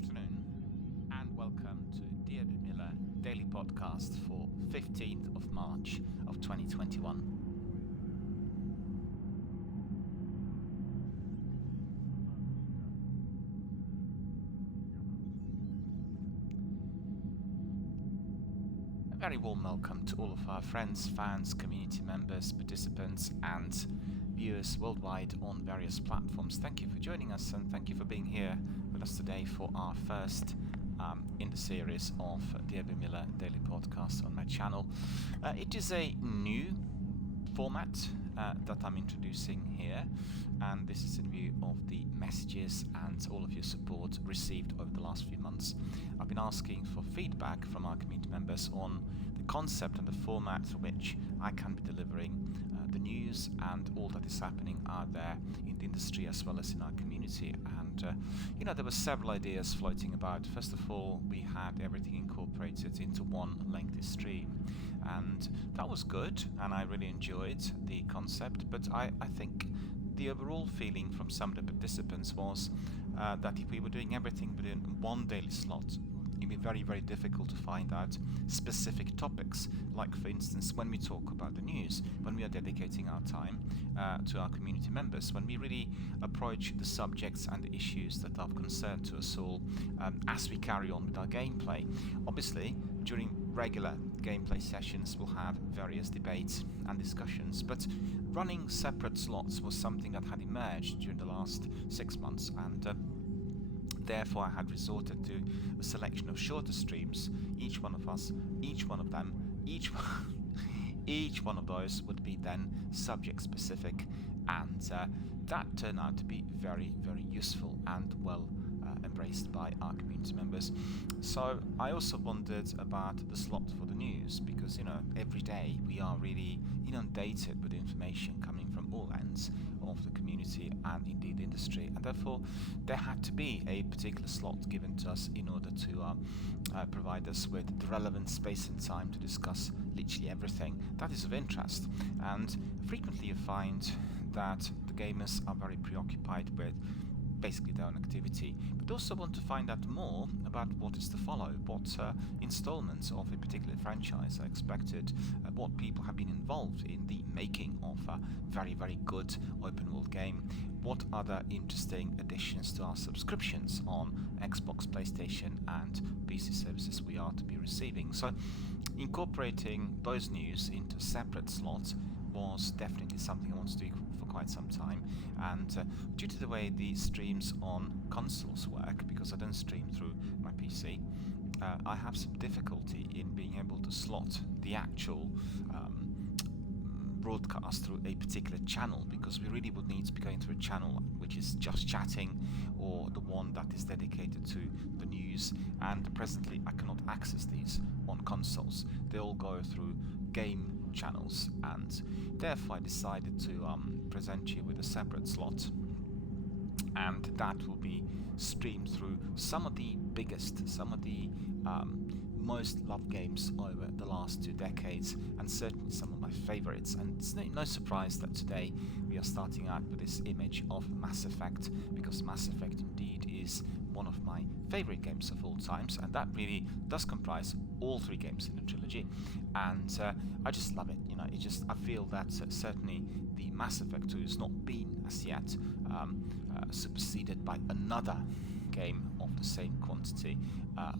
afternoon and welcome to DRBMiller Daily Podcast for 15th of March of 2021. A very warm welcome to all of our friends, fans, community members, participants and viewers worldwide on various platforms. Thank you for joining us and thank you for being here with us today for our first in the series of DRBMiller Daily Podcast on my channel. It is a new format that I'm introducing here, and this is in view of the messages and all of your support received over the last few months. I've been asking for feedback from our community members on the concept and the format through which I can be delivering the news and all that is happening out there in the industry as well as in our community. And there were several ideas floating about. First of all, we had everything incorporated into one lengthy stream, and that was good and I really enjoyed the concept, but I think the overall feeling from some of the participants was that if we were doing everything within one daily slot, it'd be very, very difficult to find out specific topics. Like, for instance, when we talk about the news, when we are dedicating our time to our community members, when we really approach the subjects and the issues that are of concern to us all as we carry on with our gameplay. Obviously, during regular gameplay sessions, we'll have various debates and discussions, but running separate slots was something that had emerged during the last 6 months, and therefore I had resorted to a selection of shorter streams. Each one of those would be then subject specific, and that turned out to be very, very useful and well embraced by our community members. So I also wondered about the slot for the news, because every day we are really inundated with information coming from all ends of the community and indeed the industry, and therefore there had to be a particular slot given to us in order to provide us with the relevant space and time to discuss literally everything that is of interest. And frequently you find that the gamers are very preoccupied with basically their own activity, but also want to find out more about what is to follow, what installments of a particular franchise are expected, what people have been involved in the making of a very, very good open world game, what other interesting additions to our subscriptions on Xbox, PlayStation and PC services we are to be receiving. So incorporating those news into separate slots was definitely something I want to do for quite some time, and due to the way the streams on consoles work, because I don't stream through my PC, I have some difficulty in being able to slot the actual broadcast through a particular channel, because we really would need to be going through a channel which is just chatting or the one that is dedicated to the news, and presently I cannot access these on consoles. They all go through game channels, and therefore I decided to present you with a separate slot, and that will be streamed through some of the biggest, some of the most loved games over the last 2 decades, and certainly some of my favorites. And it's no surprise that today we are starting out with this image of Mass Effect, because Mass Effect indeed is one of my favorite games of all times, and that really does comprise all 3 games in the trilogy, and I just love it. I feel that certainly the Mass Effect 2 has not been as yet superseded by another game of the same quantity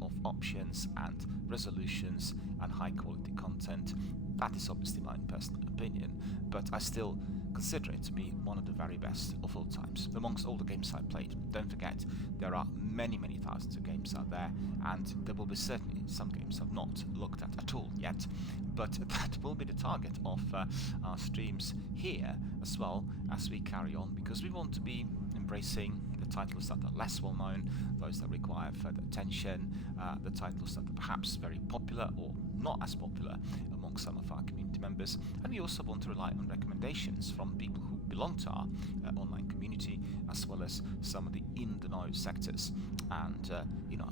of options and resolutions and high quality content. That is obviously my own personal opinion, but I still consider it to be one of the very best of all times amongst all the games I've played. Don't forget, there are many, many thousands of games out there, and there will be certainly some games I've not looked at all yet, but that will be the target of our streams here as well as we carry on, because we want to be embracing the titles that are less well known, those that require further attention, the titles that are perhaps very popular or not as popular among some of our community members, and we also want to rely on recommendations from people who belong to our online community, as well as some of the in-the-know sectors. And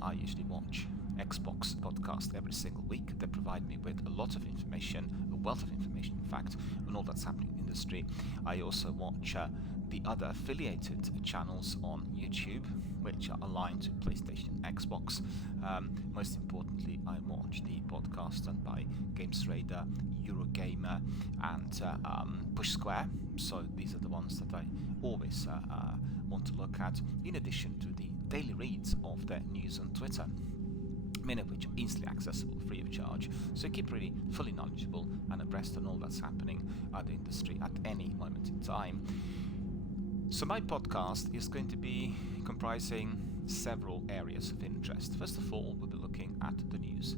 I usually watch Xbox podcast every single week. They provide me with a lot of information, a wealth of information in fact, on all that's happening in the industry. I also watch the other affiliated channels on YouTube, which are aligned to PlayStation and Xbox. Most importantly, I watch the podcast done by Games Radar, Eurogamer, and Push Square. So these are the ones that I always want to look at, in addition to the daily reads of their news on Twitter, many of which are easily accessible free of charge, so keep really fully knowledgeable and abreast on all that's happening at the industry at any moment in time. So my podcast is going to be comprising several areas of interest. First of all, we'll be looking at the news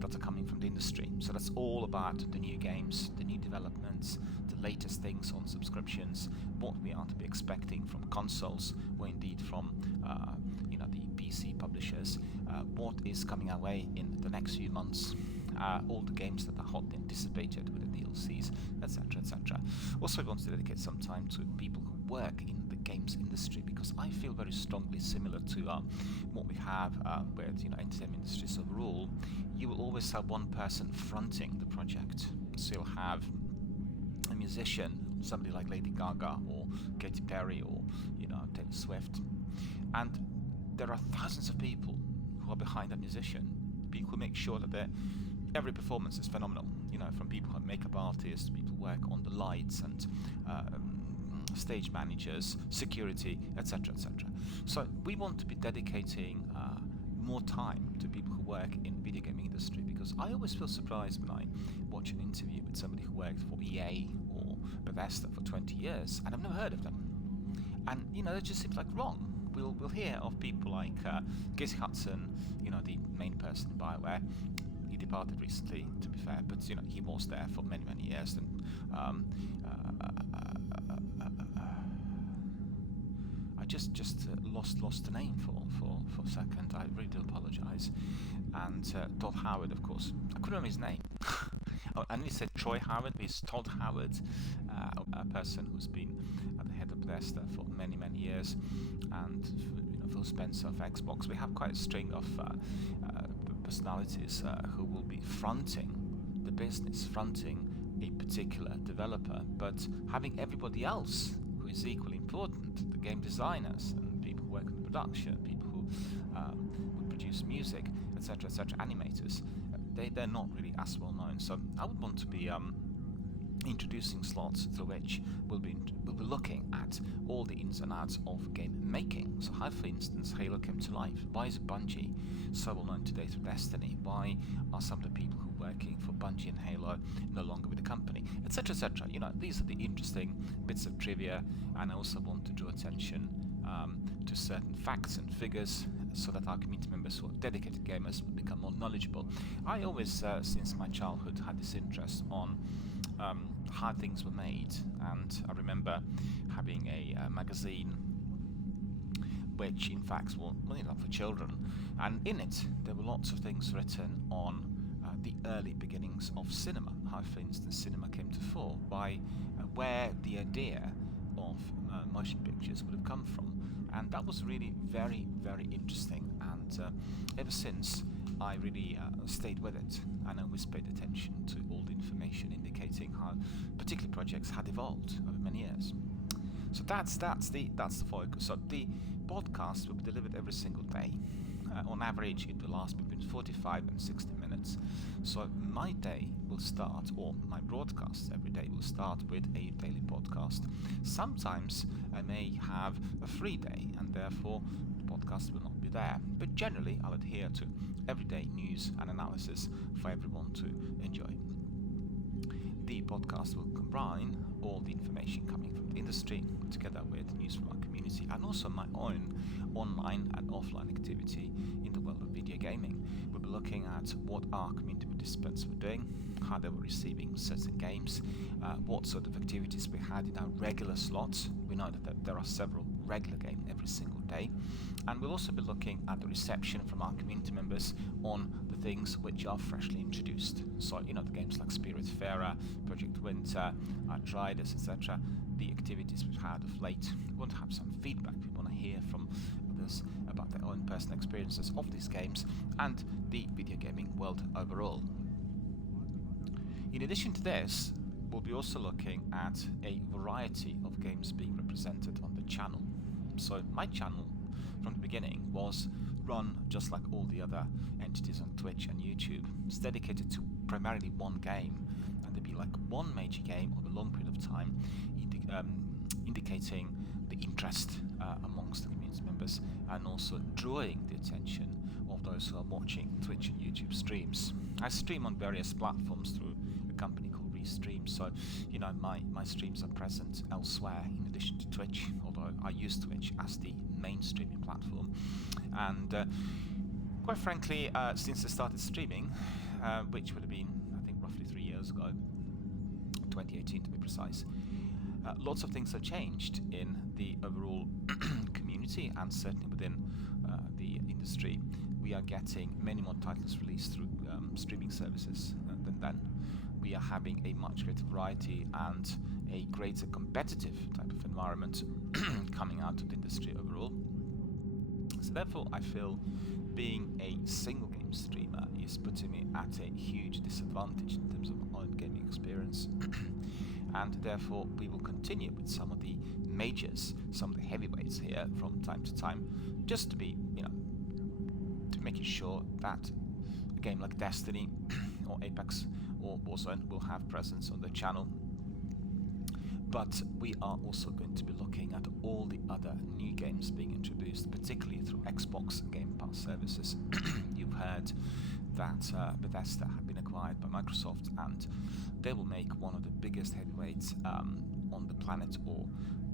that are coming from the industry. So that's all about the new games, the new developments, the latest things on subscriptions, what we are to be expecting from consoles, or indeed from the PC publishers, what is coming our way in the next few months, all the games that are hotly anticipated with the DLCs, etc., etc. Also, I want to dedicate some time to people who work in the games industry, because I feel very strongly similar to what we have with entertainment industries overall. You will always have one person fronting the project. So you'll have a musician, somebody like Lady Gaga or Katy Perry or Taylor Swift, and there are thousands of people who are behind that musician, people who make sure that every performance is phenomenal. From people who are makeup artists, people who work on the lights, and stage managers, security, etc., etc. So we want to be dedicating more time to people who work in the video gaming industry, because I always feel surprised when I watch an interview with somebody who worked for EA or Bethesda for 20 years, and I've never heard of them. And that just seems like wrong. We'll hear of people like Casey Hudson, the main person in BioWare. He departed recently, to be fair, but he was there for many, many years. And I just lost the name for a second. I really do apologise. And Todd Howard, of course. I couldn't remember his name. Oh, and he said Troy Howard, but it's Todd Howard, a person who's been at the head of Bethesda for many, many years, and Phil Spencer of Xbox. We have quite a string of personalities who will be fronting the business, fronting a particular developer, but having everybody else who is equally important, the game designers and people who work in production, people who would produce music, etc., etc., animators, they're not really as well known. So I would want to be introducing slots through which we'll be looking at all the ins and outs of game making. So how, for instance, Halo came to life. Why is Bungie so well known today through Destiny? Why are some of the people who are working for Bungie and Halo no longer with the company, etc., etc.? These are the interesting bits of trivia, and I also want to draw attention to certain facts and figures, so that our community members who are dedicated gamers will become more knowledgeable. I always, since my childhood, had this interest on how things were made, and I remember having a magazine which in fact was not for children, and in it there were lots of things written on the early beginnings of cinema, how, for instance, cinema came to fore, where the idea of motion pictures would have come from. And that was really very, very interesting, and ever since I really stayed with it, and always paid attention to all the information indicating how particular projects had evolved over many years. So that's the focus. So the podcast will be delivered every single day. On average, it will last between 45 and 60 minutes. So my day will start, or my broadcasts every day will start with a daily podcast. Sometimes I may have a free day, and therefore the podcast will not be there. But generally, I'll adhere to everyday news and analysis for everyone to enjoy. The podcast will combine all the information coming from the industry, together with news from our community, and also my own online and offline activity in the world of video gaming. We'll be looking at what our community participants were doing, how they were receiving certain games, what sort of activities we had in our regular slots. We know that there are several regular games every single day, and we'll also be looking at the reception from our community members on the things which are freshly introduced. So, the games like Spirit, Pharah, Project Winter, Outriders, etc., the activities we've had of late. We want to have some feedback. We want to hear from others about their own personal experiences of these games and the video gaming world overall. In addition to this, we'll be also looking at a variety of games being represented on the channel. So my channel from the beginning was run just like all the other entities on Twitch and YouTube. It's dedicated to primarily one game, and there'd be like one major game over a long period of time, indicating the interest amongst the community members, and also drawing the attention of those who are watching Twitch and YouTube streams. I stream on various platforms through a company called Restream, so my streams are present elsewhere in addition to Twitch, although I use Twitch as the main streaming platform. And quite frankly, since I started streaming, which would have been, I think, roughly 3 years ago, 2018 to be precise, lots of things have changed in the overall community, and certainly within the industry. We are getting many more titles released through streaming services than then. We are having a much greater variety and a greater competitive type of environment coming out of the industry overall. So therefore, I feel being a single game streamer is putting me at a huge disadvantage in terms of my own gaming experience. And therefore, we will continue with some of the majors, some of the heavyweights here from time to time, just to be, to making sure that a game like Destiny or Apex or Warzone will have presence on the channel. But we are also going to be looking at all the other new games being introduced, particularly through Xbox Game Pass services. You've heard that Bethesda have been acquired by Microsoft, and they will make one of the biggest heavyweights on the planet, or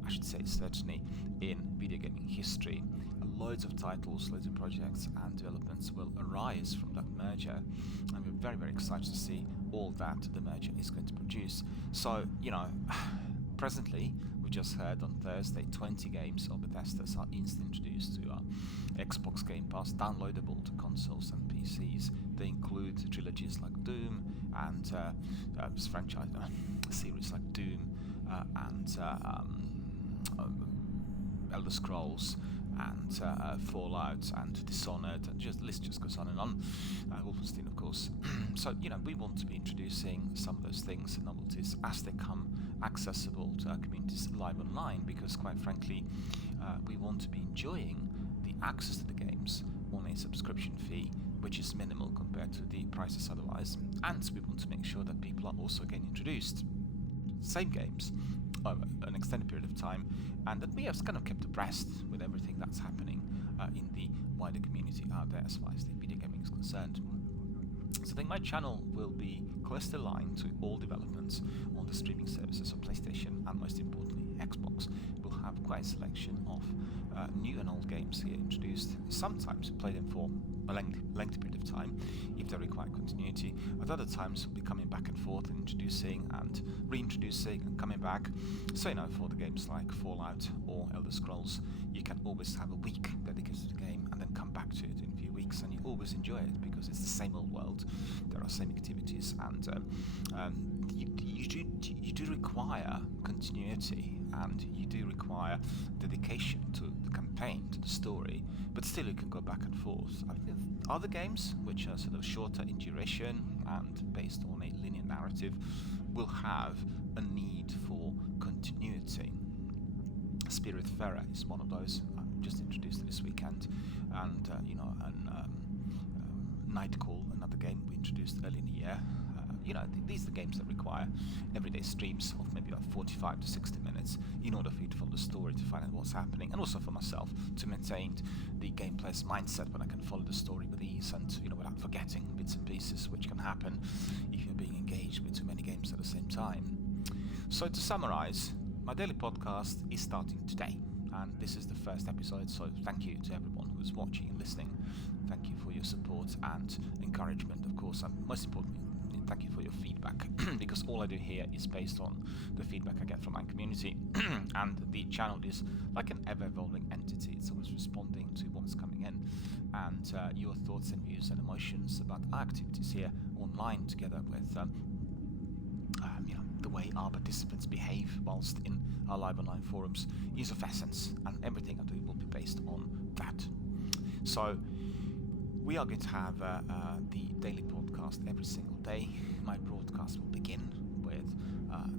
I should say certainly in video gaming history. Loads of titles, loads of projects and developments will arise from that merger, and we're very, very excited to see all that the merger is going to produce. So, presently, we just heard on Thursday 20 games of Bethesda's are instantly introduced to Xbox Game Pass, downloadable to consoles and PCs. They include trilogies like Doom and franchise series like Doom and Elder Scrolls and Fallout and Dishonored, and the list just goes on and on. Wolfenstein, of course. So, we want to be introducing some of those things and novelties as they come accessible to our communities live online, because quite frankly, we want to be enjoying the access to the games on a subscription fee, which is minimal compared to the prices otherwise, and we want to make sure that people are also getting introduced to the same games over an extended period of time, and that we have kind of kept abreast with everything that's happening in the wider community out there as far as the video gaming is concerned. So I think my channel will be closely aligned to all developments on the streaming services of PlayStation, and most importantly Xbox. We'll have quite a selection of new and old games here introduced. Sometimes we play them for a lengthy period of time if they require continuity. At other times we'll be coming back and forth and introducing and reintroducing and coming back. So for the games like Fallout or Elder Scrolls, you can always have a week dedicated to the game and then come back to it in a few weeks, and you always enjoy it because it's the same old world. There are same activities, and you do require continuity, and you do require dedication to the campaign, to the story, but still you can go back and forth. I think other games, which are sort of shorter in duration and based on a linear narrative, will have a need for continuity. Spirit Pharah is one of those. I just introduced it this weekend, and Nightcall, another game we introduced early in the year. These are the games that require everyday streams of maybe about 45 to 60 minutes in order for you to follow the story, to find out what's happening, and also for myself to maintain the gameplayer's mindset when I can follow the story with ease and without forgetting bits and pieces, which can happen if you're being engaged with too many games at the same time. So to summarize, my daily podcast is starting today, and this is the first episode, so thank you to everyone who's watching and listening. Thank you for your support and encouragement, of course, and most importantly, thank you for your feedback, because all I do here is based on the feedback I get from my community, and the channel is like an ever-evolving entity. It's always responding to what's coming in, and your thoughts and views and emotions about our activities here online, together with the way our participants behave whilst in our live online forums, is of essence, and everything I do will be based on that. So we are going to have the daily podcast every single day. My broadcast will begin with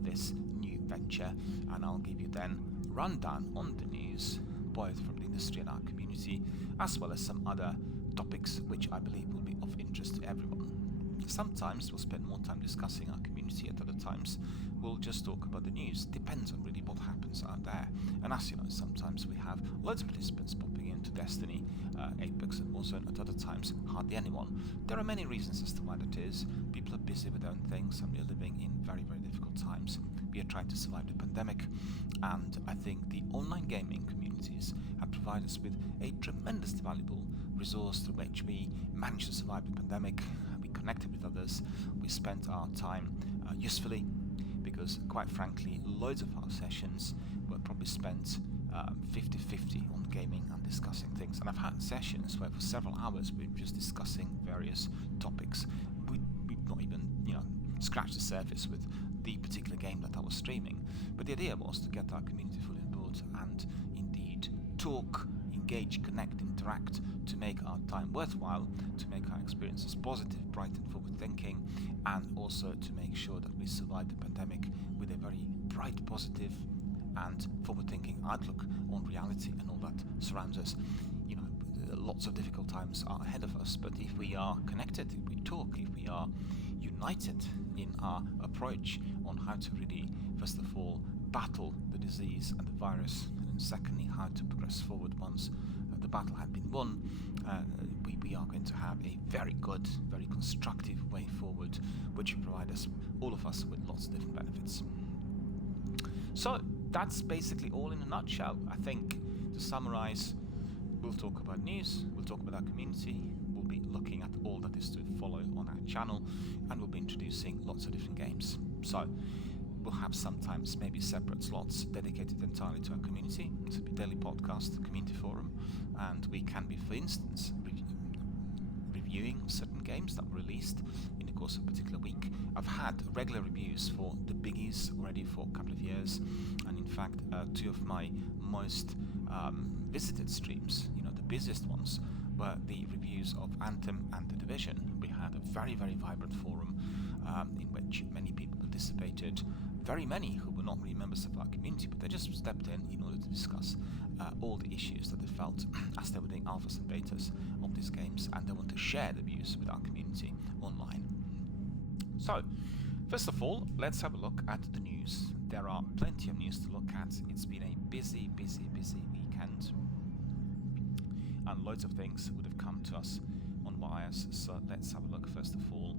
this new venture, and I'll give you then rundown on the news, both from the industry and our community, as well as some other topics which I believe will be of interest to everyone. Sometimes we'll spend more time discussing our community, at other times we'll just talk about the news. Depends on really what happens out there. And as you know, sometimes we have loads of participants popping into Destiny, Apex and Warzone. At other times, hardly anyone. There are many reasons as to why that is. People are busy with their own things, and we're living in very, very difficult times. We are trying to survive the pandemic, and I think the online gaming communities have provided us with a tremendously valuable resource through which we managed to survive the pandemic. We connected with others, we spent our time usefully, because quite frankly, loads of our sessions were probably spent 50-50 on gaming and discussing things. And I've had sessions where for several hours we're just discussing various topics. We've not even, scratched the surface with the particular game that I was streaming. But the idea was to get our community fully on board and indeed talk, engage, connect, interact, to make our time worthwhile, to make our experiences positive, bright and forward-thinking, and also to make sure that we survive the pandemic with a very bright, positive and forward-thinking outlook on reality and all that surrounds us. Lots of difficult times are ahead of us, but if we are connected, if we talk, if we are united in our approach on how to really, first of all, battle the disease and the virus, and secondly, how to progress forward once the battle had been won, we are going to have a very good, very constructive way forward, which will provide us, all of us, with lots of different benefits. So that's basically all in a nutshell. I think, to summarize, we'll talk about news, we'll talk about our community, we'll be looking at all that is to follow on our channel, and we'll be introducing lots of different games. So we'll have sometimes maybe separate slots dedicated entirely to our community. This will be daily podcast, community forum, and we can be, for instance, reviewing certain games that were released in the course of a particular week. I've had regular reviews for the biggies already for a couple of years, and in fact, two of my most visited streams, the busiest ones, were the reviews of Anthem and The Division. We had a very, very vibrant forum in which many people participated. Very many who were not really members of our community, but they just stepped in order to discuss all the issues that they felt as they were doing alphas and betas of these games, and they want to share the views with our community online. So, first of all, let's have a look at the news. There are plenty of news to look at. It's been a busy, busy, busy weekend, and loads of things would have come to us on wires. So let's have a look first of all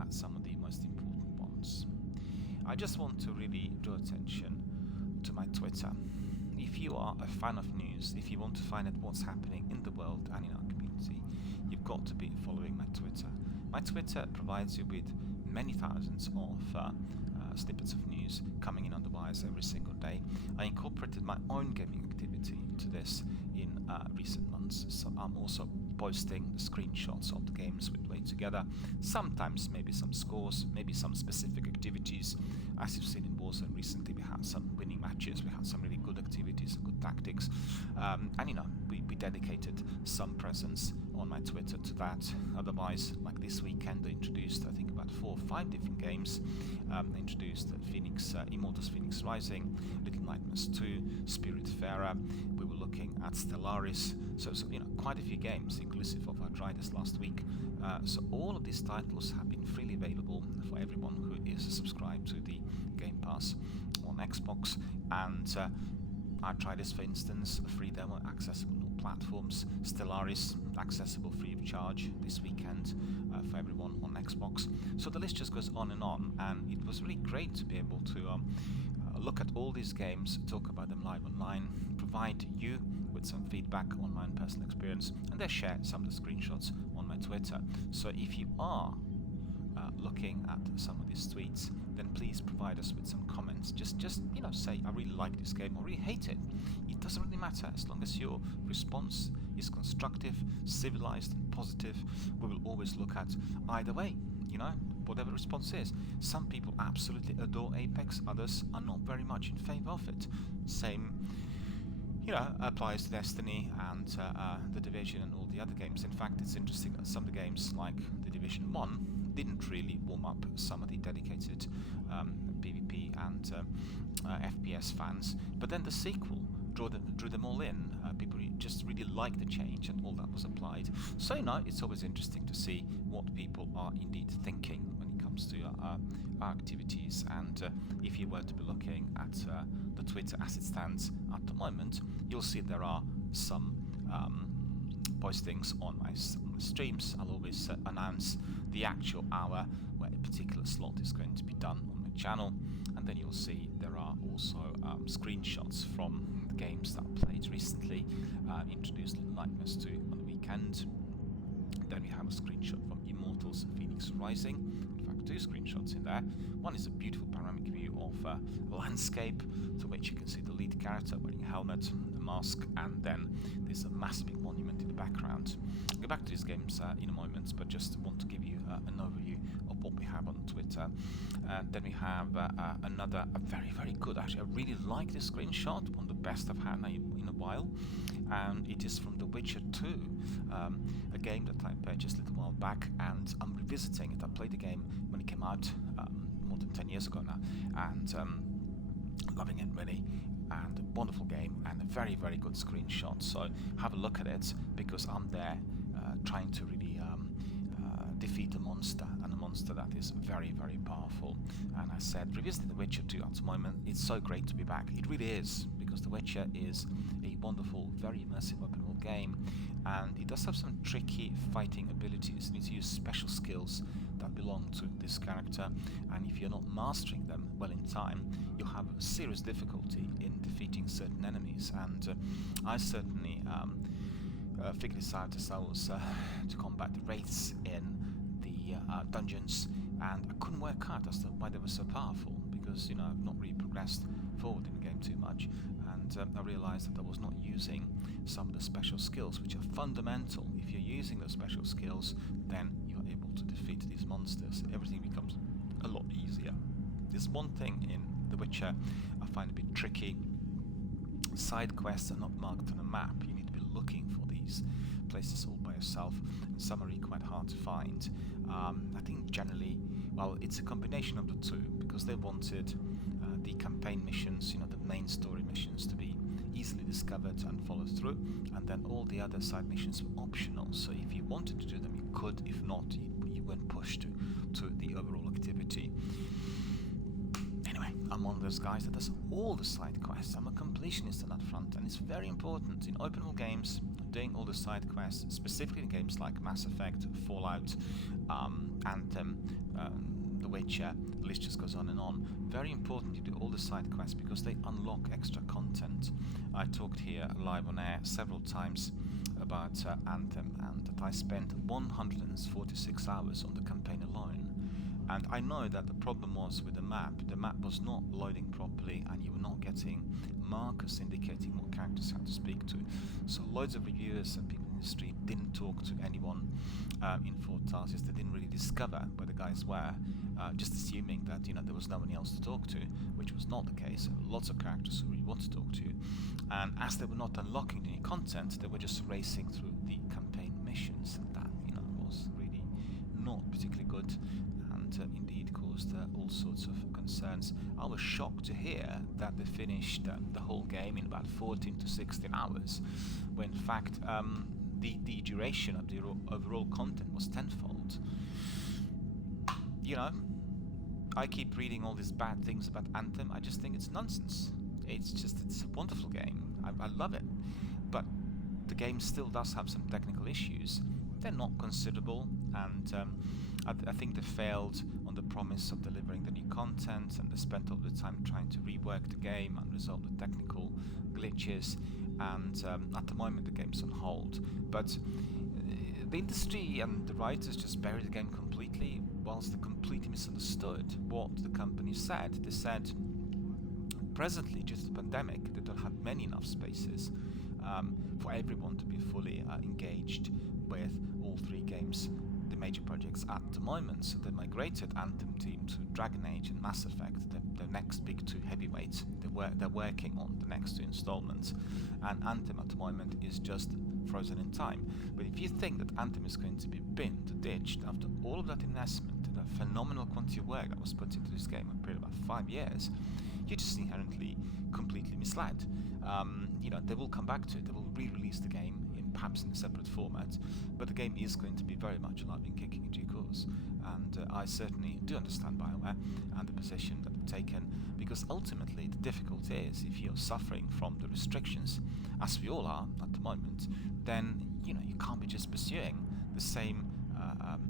at some of the most important ones. I just want to really draw attention to my Twitter. If you are a fan of news, if you want to find out what's happening in the world and in our community, you've got to be following my Twitter. My Twitter provides you with many thousands of snippets of news coming in on the wires every single day. I incorporated my own gaming activity into this in recent months, so I'm also posting screenshots of the games we played together, sometimes maybe some scores, maybe some specific activities. As you've seen in Warzone recently, we had some winning matches, we had some really good activities and good tactics, and we dedicated some presence on my Twitter to that. Otherwise, like this weekend, I introduced I think about 4 or 5 different games. I introduced Immortals Phoenix Rising, Little Nightmares 2, Spirit Pharah. We were looking at Stellaris, so quite a few games, inclusive of Outriders last week. So all of these titles have been freely available for everyone who is subscribed to the Game Pass on Xbox, and Outriders, for instance, a free demo accessible on all platforms. Stellaris accessible free of charge this weekend for everyone on Xbox. So the list just goes on, and it was really great to be able to look at all these games, talk about them live online, provide you with some feedback on my own personal experience, and then share some of the screenshots on my Twitter. So if you are looking at some of these tweets, then please provide us with some comments. Just say, I really like this game, or really hate it. It doesn't really matter, as long as your response is constructive, civilized, and positive. We will always look at either way, whatever response is. Some people absolutely adore Apex, others are not very much in favor of it. Same applies to Destiny and the Division and all the other games. In fact, it's interesting that some of the games like the Division 1 didn't really warm up some of the dedicated PvP and FPS fans, but then the sequel drew them all in. People just really like the change and all that was applied. So it's always interesting to see what people are indeed thinking when it comes to our activities. And if you were to be looking at the Twitter as it stands at the moment, you'll see there are some postings on my streams. I'll always announce the actual hour where a particular slot is going to be done on my channel, and then you'll see there are also screenshots from the games that I played recently, introduced Little Nightmares 2 on the weekend. Then we have a screenshot from Immortals Phoenix Rising. In fact, 2 screenshots in there. One is a beautiful panoramic view of a landscape, to which you can see the lead character wearing a helmet, a mask, and then there's a massive big monument in the background. I'll go back to these games in a moment, but just want to give you an overview of what we have on Twitter. Then we have another, a very, very good, actually, I really like this screenshot, one of the best I've had in a while, and it is from The Witcher 2, a game that I purchased a little while back, and I'm revisiting it. I played the game when it came out more than 10 years ago now, and loving it really, and a wonderful game, and a very, very good screenshot. So have a look at it, because I'm there trying to really defeat a monster, and a monster that is very, very powerful. And I said, revisiting The Witcher 2 at the moment, it's so great to be back. It really is, because The Witcher is a wonderful, very immersive open world game, and it does have some tricky fighting abilities. You need to use special skills that belong to this character, and if you're not mastering them well in time, you'll have serious difficulty in defeating certain enemies. And I certainly figured this out as I was to combat the wraiths in the dungeons, and I couldn't work out as to why they were so powerful, because I've not really progressed forward in the game too much, and I realized that I was not using some of the special skills, which are fundamental. If you're using those special skills, then you're able to defeat these monsters. Everything becomes a lot easier. There's one thing in The Witcher I find a bit tricky. Side quests are not marked on a map. You need to be looking for these places all by yourself, and some are really quite hard to find. I think generally, well, it's a combination of the two, because they wanted the campaign missions, the main story missions, to be easily discovered and followed through, and then all the other side missions were optional. So if you wanted to do them, you could. If not, you weren't pushed to the overall activity. Anyway, I'm one of those guys that does all the side quests. I'm a completionist on that front, and it's very important in open world games, doing all the side quests, specifically in games like Mass Effect, Fallout, Anthem, The Witcher. The list just goes on and on. Very important you do all the side quests, because they unlock extra content. I talked here live on air several times about Anthem, and that I spent 146 hours on the campaign alone. And I know that the problem was with the map. The map was not loading properly, and you were not getting markers indicating what characters had to speak to. So loads of reviewers and people in the street didn't talk to anyone in Fort Tarsis. They didn't really discover where the guys were, just assuming that there was no one else to talk to, which was not the case. There were lots of characters who really want to talk to you, and as they were not unlocking any content, they were just racing through the campaign missions, and that was really not particularly good, and indeed caused all sorts of concerns. I was shocked to hear that they finished the whole game in about 14 to 16 hours, when in fact the duration of the overall content was tenfold. I keep reading all these bad things about Anthem. I just think it's nonsense. It's a wonderful game. I love it. But the game still does have some technical issues. They're not considerable, and I think they failed on the promise of delivering the new content, and they spent all the time trying to rework the game and resolve the technical glitches, and at the moment the game's on hold. But the industry and the writers just buried the game completely, whilst they completely misunderstood what the company said. They said, presently, due to the pandemic, they don't have many enough spaces for everyone to be fully engaged with all 3 games the major projects at the moment. So they migrated Anthem team to Dragon Age and Mass Effect, the next big two heavyweights. They're working on the next two installments, and Anthem at the moment is just frozen in time. But if you think that Anthem is going to be binned, ditched after all of that investment, the phenomenal quantity of work that was put into this game in a period of about 5 years, you're just inherently completely misled. They will come back to it. They will re-release the game perhaps in a separate format, but the game is going to be very much alive and kicking in due course. And I certainly do understand BioWare and the position that they've taken, because ultimately the difficulty is, if you're suffering from the restrictions, as we all are at the moment, then you can't be just pursuing the same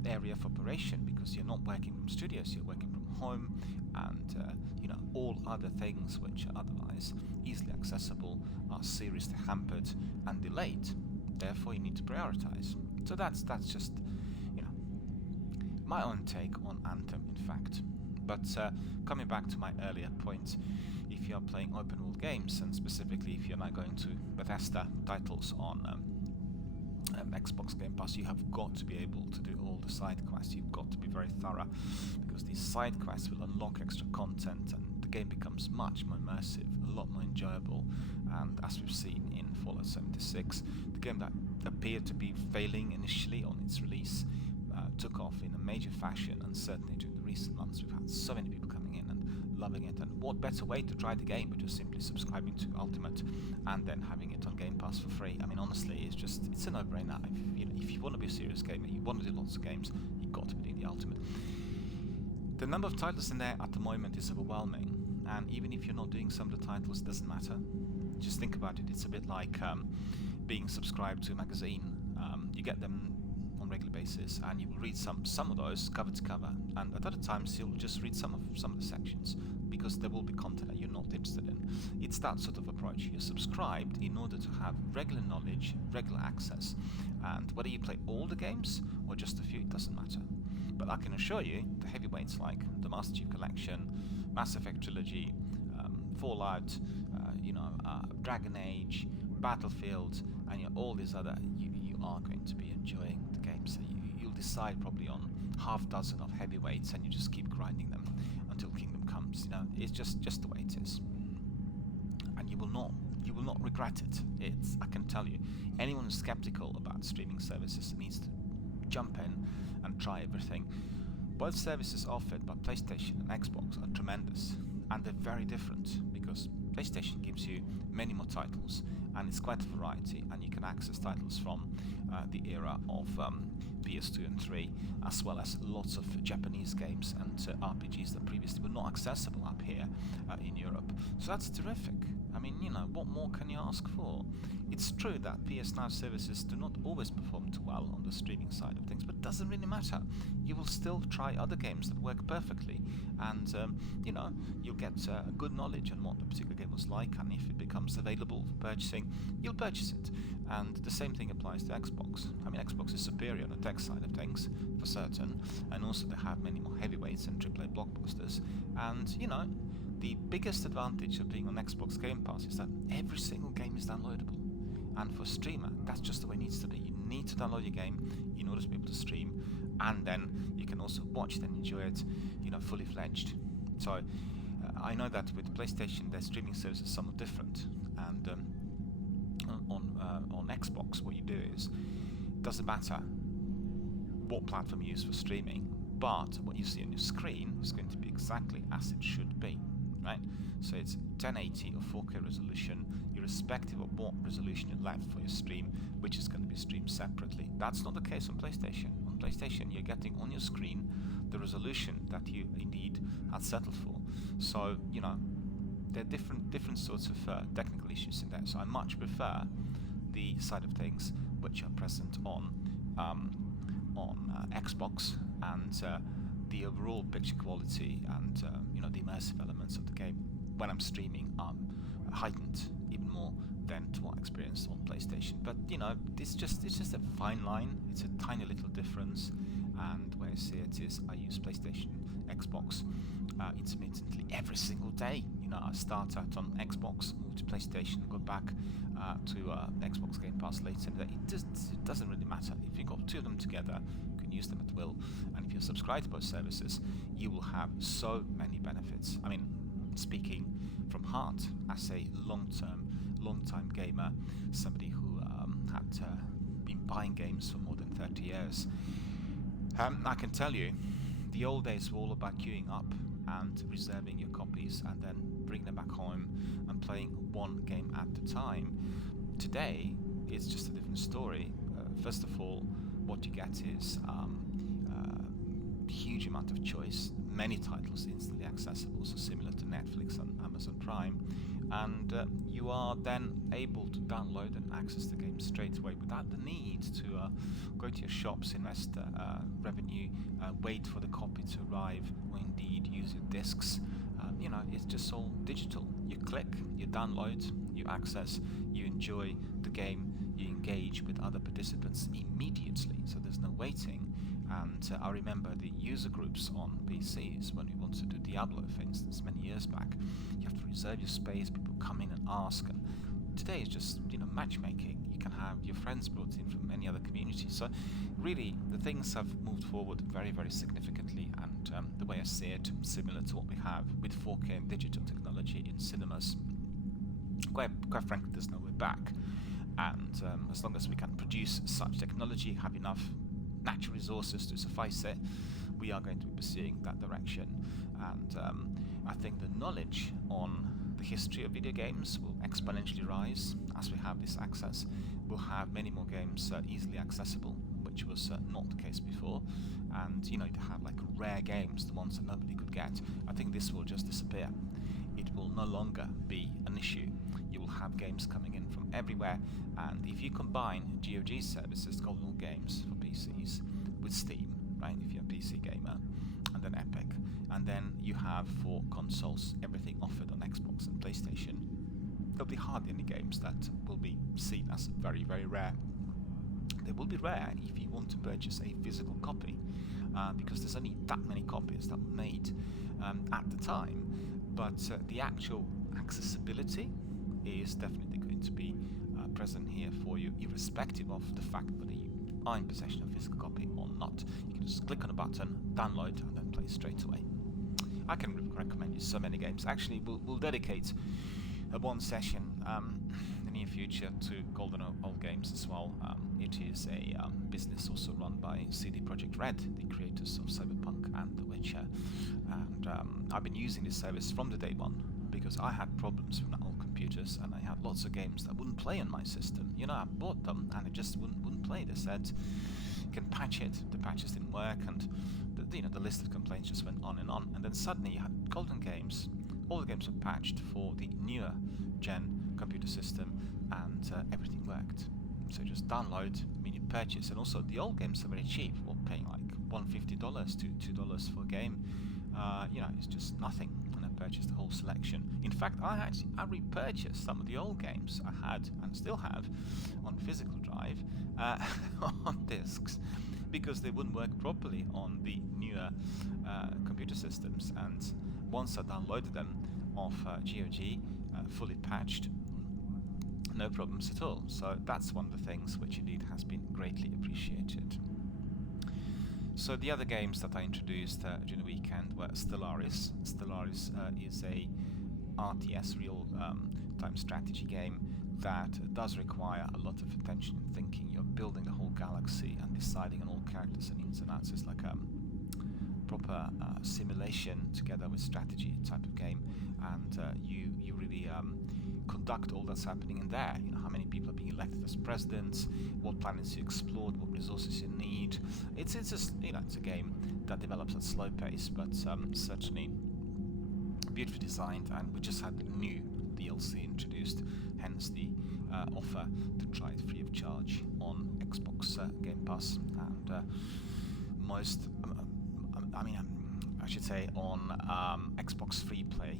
area of operation, because you're not working from studios, you're working from home, and all other things which are otherwise easily accessible are seriously hampered and delayed. Therefore, you need to prioritize. So that's just my own take on Anthem, in fact. But coming back to my earlier point, if you are playing open world games, and specifically if you're now going to Bethesda titles on Xbox Game Pass, you have got to be able to do all the side quests. You've got to be very thorough, because these side quests will unlock extra content, and the game becomes much more immersive, a lot more enjoyable. And as we've seen in Fallout 76, the game that appeared to be failing initially on its release took off in a major fashion, and certainly during the recent months we've had so many people coming in and loving it. And what better way to try the game but just simply subscribing to Ultimate and then having it on Game Pass for free? I mean, honestly, it's a no-brainer. If you want to be a serious gamer, you want to do lots of games, you've got to be doing the Ultimate. The number of titles in there at the moment is overwhelming, and even if you're not doing some of the titles, it doesn't matter. Just think about it. It's a bit like being subscribed to a magazine. You get them on a regular basis, and you will read some of those cover to cover, and at other times you'll just read some of the sections, because there will be content that you're not interested in. It's that sort of approach. You're subscribed in order to have regular knowledge, regular access, and whether you play all the games or just a few, it doesn't matter. But I can assure you, the heavyweights like the Master Chief Collection, Mass Effect Trilogy, Fallout, Dragon Age, Battlefield, and all these other, you are going to be enjoying the game. So you'll decide probably on half dozen of heavyweights, and you just keep grinding them until Kingdom comes. It's just the way it is, and you will not regret it. I can tell you, anyone who's skeptical about streaming services needs to jump in and try everything. Both services offered by PlayStation and Xbox are tremendous, and they're very different, because PlayStation gives you many more titles, and it's quite a variety, and you can access titles from the era of PS2 and 3, as well as lots of Japanese games and RPGs that previously were not accessible up here in Europe. So that's terrific. I mean, what more can you ask for? It's true that PS Now services do not always perform too well on the streaming side of things, but it doesn't really matter. You will still try other games that work perfectly, and you'll get good knowledge on what the particular game was like, and if it becomes available for purchasing, you'll purchase it. And the same thing applies to Xbox. I mean, Xbox is superior on the tech side of things, for certain, and also they have many more heavyweights and AAA blockbusters. And the biggest advantage of being on Xbox Game Pass is that every single game is downloadable. And for a streamer, that's just the way it needs to be. You need to download your game in order to be able to stream, and then you can also watch it and enjoy it, fully fledged. So I know that with PlayStation, their streaming service is somewhat different, and on Xbox, what you do is, it doesn't matter what platform you use for streaming, but what you see on your screen is going to be exactly as it should be, right? So it's 1080 or 4K resolution, irrespective of what resolution you left for your stream, which is going to be streamed separately. That's not the case on PlayStation. On PlayStation, you're getting on your screen the resolution that you indeed had settled for. So, there are different sorts of technical issues in there. So I much prefer the side of things which are present on Xbox, and the overall picture quality and the immersive elements of the game when I'm streaming are heightened even more than to what I experienced on PlayStation. But it's just a fine line. It's a tiny little difference, and where I see it is, I use PlayStation, Xbox intermittently every single day. I start out on Xbox, move to PlayStation, go back to Xbox Game Pass later in the day. it doesn't really matter. If you've got two of them together, you can use them at will. And if you're subscribed to both services, you will have so many benefits. I mean, speaking from heart, as a long-time gamer, somebody who had been buying games for more than 30 years, I can tell you, the old days were all about queuing up and reserving your copies and then bringing them back home and playing one game at a time. Today, it's just a different story. First of all, what you get is a huge amount of choice, many titles instantly accessible, so similar to Netflix and Amazon Prime, and you are then able to download and access the game straight away without the need to go to your shops, invest revenue, wait for the copy to arrive, or indeed use your discs. It's just all digital. You click, you download, you access, you enjoy the game, you engage with other participants immediately, so there's no waiting. And I remember the user groups on PCs when we wanted to do Diablo, for instance, many years back. You have to reserve your space, people come in and ask, and today it's just matchmaking. You can have your friends brought in from any other community. So really the things have moved forward very, very significantly, and the way I see it, similar to what we have with 4K and digital technology in cinemas. Quite frankly, there's no way back, and as long as we can produce such technology, have enough natural resources to suffice it, we are going to be pursuing that direction. And I think the knowledge on the history of video games will exponentially rise as we have this access. We'll have many more games easily accessible, which was not the case before. And to have like rare games, the ones that nobody could get, I think this will just disappear. It will no longer be an issue. You will have games coming in from everywhere, and if you combine GOG services, Golden Games for PCs, with Steam, right, if you're a PC gamer, and then Epic, and then you have for consoles everything offered on Xbox and PlayStation, there'll be hardly any games that will be seen as very, very rare. They will be rare if you want to purchase a physical copy, because there's only that many copies that were made at the time, but the actual accessibility is definitely going to be present here for you, irrespective of the fact whether you are in possession of a physical copy or not. You can just click on a button, download, and then play straight away. I can recommend you so many games. Actually, we'll dedicate one session in the near future to Golden Old Games as well. It is a business also run by CD Projekt Red, the creators of Cyberpunk and The Witcher, and I've been using this service from the day one, because I had problems with old computers and I had lots of games that wouldn't play on my system. I bought them and it just wouldn't play. They said you can patch it, the patches didn't work, and the list of complaints just went on, and then suddenly you had Golden Games. All the games were patched for the newer gen computer system, and everything worked. So just download, immediate purchase, and also the old games are very cheap. We're paying like $150 to $2 for a game. It's just nothing. Purchased the whole selection. In fact, I repurchased some of the old games I had and still have on physical drive on discs, because they wouldn't work properly on the newer computer systems. And once I downloaded them off GOG, fully patched, no problems at all. So that's one of the things which indeed has been greatly appreciated. So the other games that I introduced during the weekend were Stellaris. Stellaris is a RTS, real-time strategy game that does require a lot of attention and thinking. You're building a whole galaxy and deciding on all characters and ins and outs. It's like a proper simulation together with strategy type of game, and you really conduct all that's happening in there. How many people are being elected as presidents, what planets you explored, what resources you need. It's just it's a game that develops at slow pace, but certainly beautifully designed. And we just had new DLC introduced, hence the offer to try it free of charge on Xbox Game Pass, and I should say on Xbox Free Play.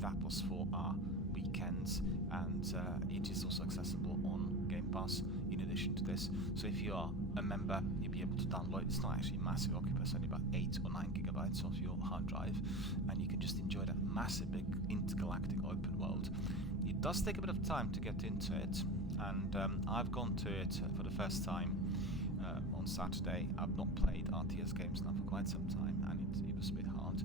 That was for our weekends, and it is also accessible on Game Pass in addition to this. So if you are a member, you'll be able to download. It's not actually massive, occupies only about 8 or 9 gigabytes of your hard drive, and you can just enjoy that massive big intergalactic open world. It does take a bit of time to get into it, and I've gone to it for the first time on Saturday. I've not played RTS games now for quite some time, and it was a bit hard.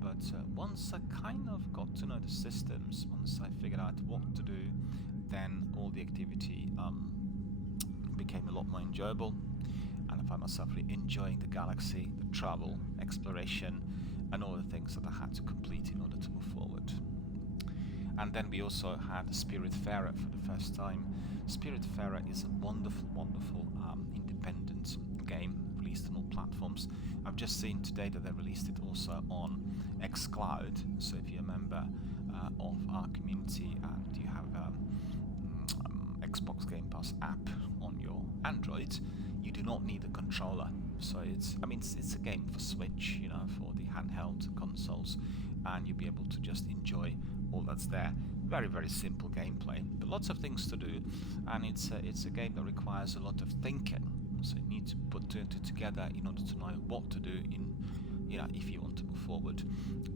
But once I kind of got to know the systems, once I figured out what to do, then all the activity became a lot more enjoyable, and I found myself really enjoying the galaxy, the travel, exploration, and all the things that I had to complete in order to move forward. And then we also had Spiritfarer for the first time. Spiritfarer is a wonderful, wonderful independent game released on all platforms. I've just seen today that they released it also on xCloud. So if you're a member of our community and you have Xbox Game Pass app on your Android, you do not need a controller. So it's a game for Switch, for the handheld consoles, and you'll be able to just enjoy all that's there. Very, very simple gameplay, but lots of things to do, and it's a game that requires a lot of thinking. So you need to put two and two together in order to know what to do if you want to move forward.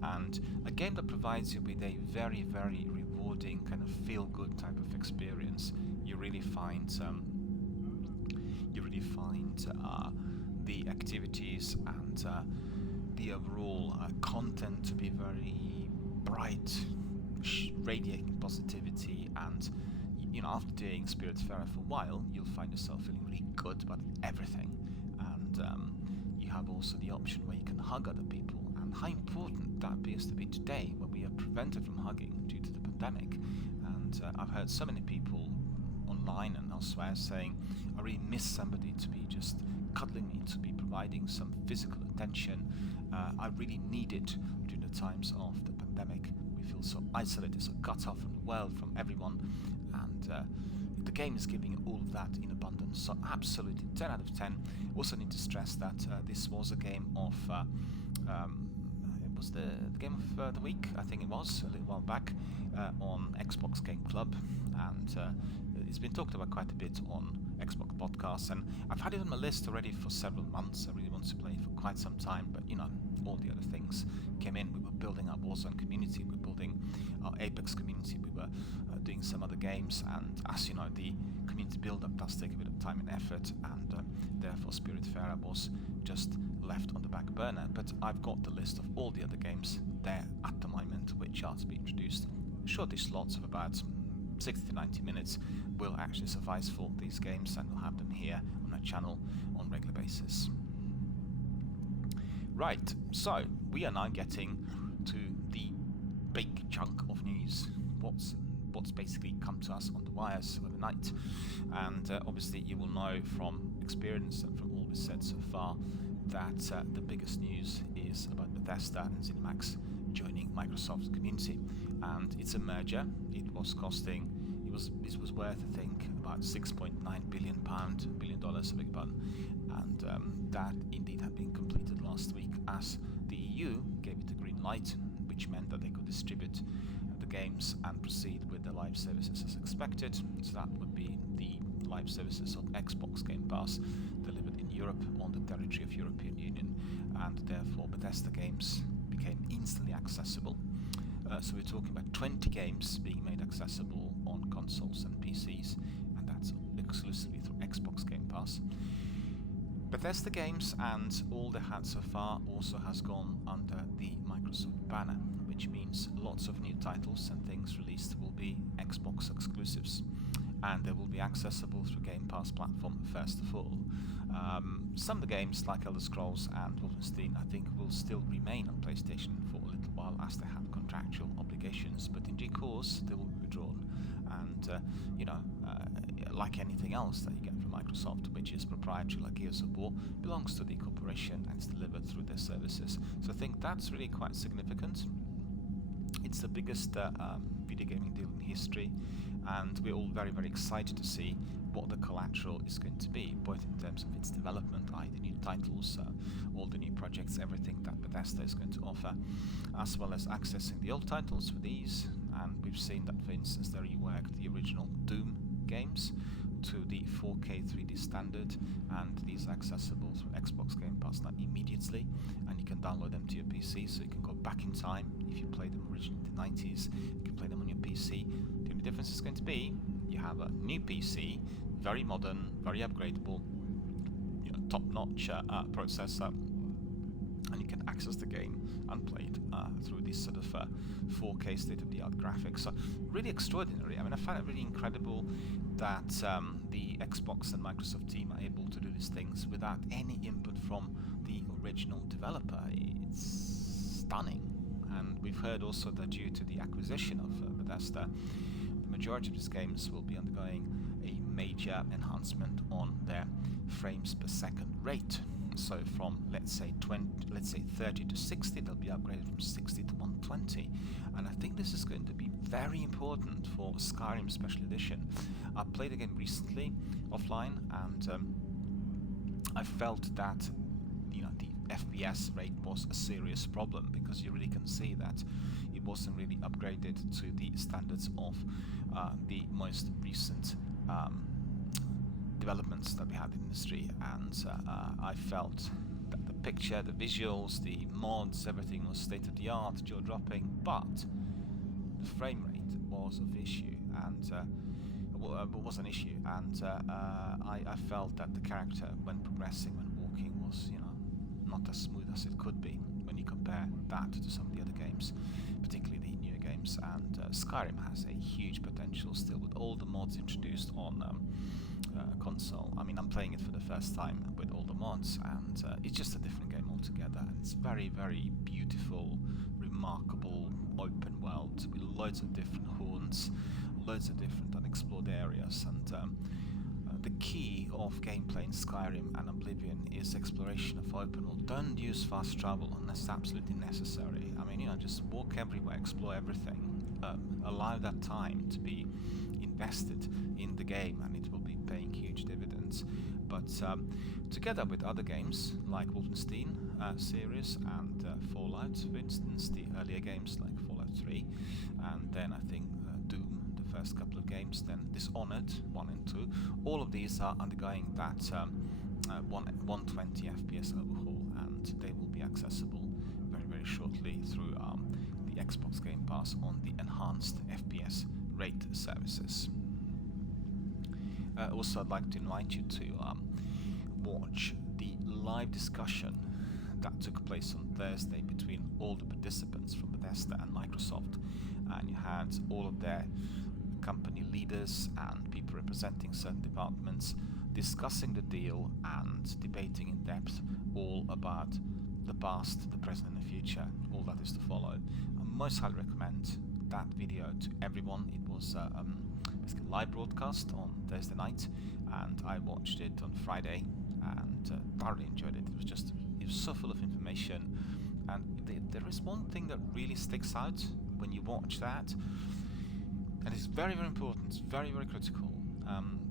And a game that provides you with a very, very rewarding kind of feel-good type of experience. You really find the activities and the overall content to be very bright, radiating positivity, and after doing Spiritfarer for a while, you'll find yourself feeling really good about everything. And you have also the option where you can hug other people, and how important that appears to be today, when we are prevented from hugging due to the pandemic. And I've heard so many people online and elsewhere saying, I really miss somebody to be just cuddling me, to be providing some physical attention. I really need it during the times of the pandemic. We feel so isolated, so cut off from the world, from everyone, and the game is giving all of that in abundance. So absolutely 10 out of 10. Also need to stress that this was a game of it was the game of the week, I think it was, a little while back, on Xbox Game Club, and it's been talked about quite a bit on Xbox podcasts, and I've had it on my list already for several months. I really want to play it for quite some time, but all the other things came in. We were building our Warzone community, we were building our Apex community, we were doing some other games, and as you know, the community build-up does take a bit of time and effort, and therefore Spiritfarer was just left on the back burner. But I've got the list of all the other games there at the moment which are to be introduced. Shortish slots of about 60 to 90 minutes will actually suffice for these games, and we'll have them here on our channel on a regular basis. Right, so we are now getting to the big chunk of news. What's basically come to us on the wires overnight, and obviously you will know from experience and from all we've said so far that the biggest news is about Bethesda and ZeniMax joining Microsoft's community, and it's a merger. It was costing, it was worth, I think, about $6.9 billion, I beg your pardon, and that indeed had been completed last week, as the EU gave it a green light, which meant that they could distribute the games and proceed with the live services as expected. So that would be the live services of Xbox Game Pass delivered in Europe on the territory of European Union, and therefore Bethesda games became instantly accessible. So we're talking about 20 games being made accessible on consoles and PCs, and that's exclusively through Xbox Game Pass. Bethesda games and all they had so far also has gone under the Microsoft banner, which means lots of new titles and things released will be Xbox exclusives, and they will be accessible through Game Pass platform first of all. Some of the games like Elder Scrolls and Wolfenstein I think will still remain on PlayStation for a little while, as they have contractual obligations, but in due course they will be withdrawn, and like anything else that you get from Microsoft, which is proprietary like Gears of War, belongs to the corporation and is delivered through their services. So I think that's really quite significant. It's the biggest video gaming deal in history, and we're all very, very excited to see what the collateral is going to be, both in terms of its development, i.e. the new titles, all the new projects, everything that Bethesda is going to offer, as well as accessing the old titles with ease. And we've seen that, for instance, they reworked the original Doom games to the 4K 3D standard, and these are accessible through Xbox Game Pass now immediately, and you can download them to your PC, so you can go back in time. If you played them originally in the 90s, you can play them on your PC. The only difference is going to be You have a new PC, very modern, very upgradable, top-notch processor, and you can access the game unplayed through this sort of 4K state-of-the-art graphics. So really extraordinary. I mean, I find it really incredible that the Xbox and Microsoft team are able to do these things without any input from the original developer. It's stunning. And we've heard also that due to the acquisition of Bethesda, the majority of these games will be undergoing a major enhancement on their frames per second rate. So from let's say 30 to 60, they'll be upgraded from 60 to 120, and I think this is going to be very important for Skyrim Special Edition. I played the game recently offline, and I felt that the FPS rate was a serious problem, because you really can see that it wasn't really upgraded to the standards of the most recent developments that we had in the industry, and I felt that the picture, the visuals, the mods, everything was state-of-the-art, jaw-dropping, but the frame rate was an issue, and I felt that the character, when progressing, when walking, was not as smooth as it could be when you compare that to some of the other games, particularly the newer games. And Skyrim has a huge potential still with all the mods introduced on console. I mean, I'm playing it for the first time with all the mods, and it's just a different game altogether. And it's very, very beautiful, remarkable open world with loads of different haunts, loads of different unexplored areas, and the key of gameplay in Skyrim and Oblivion is exploration of open world. Don't use fast travel unless absolutely necessary. I mean, just walk everywhere, explore everything. Allow that time to be invested in the game, and it will be paying huge dividends. But together with other games like Wolfenstein series and Fallout, for instance, the earlier games like Fallout 3, and then I think Doom, the first couple of games, then Dishonored 1 and 2, all of these are undergoing that 120 FPS overhaul, and they will be accessible very, very shortly through the Xbox Game Pass on the enhanced FPS rate services. Also, I'd like to invite you to watch the live discussion that took place on Thursday between all the participants from Bethesda and Microsoft, and you had all of their company leaders and people representing certain departments discussing the deal and debating in depth all about the past, the present and the future, all that is to follow. I most highly recommend that video to everyone. It was basically a live broadcast on Thursday night, and I watched it on Friday and thoroughly enjoyed it. It was so full of information, and there is one thing that really sticks out when you watch that, and it's very, very important, it's very, very critical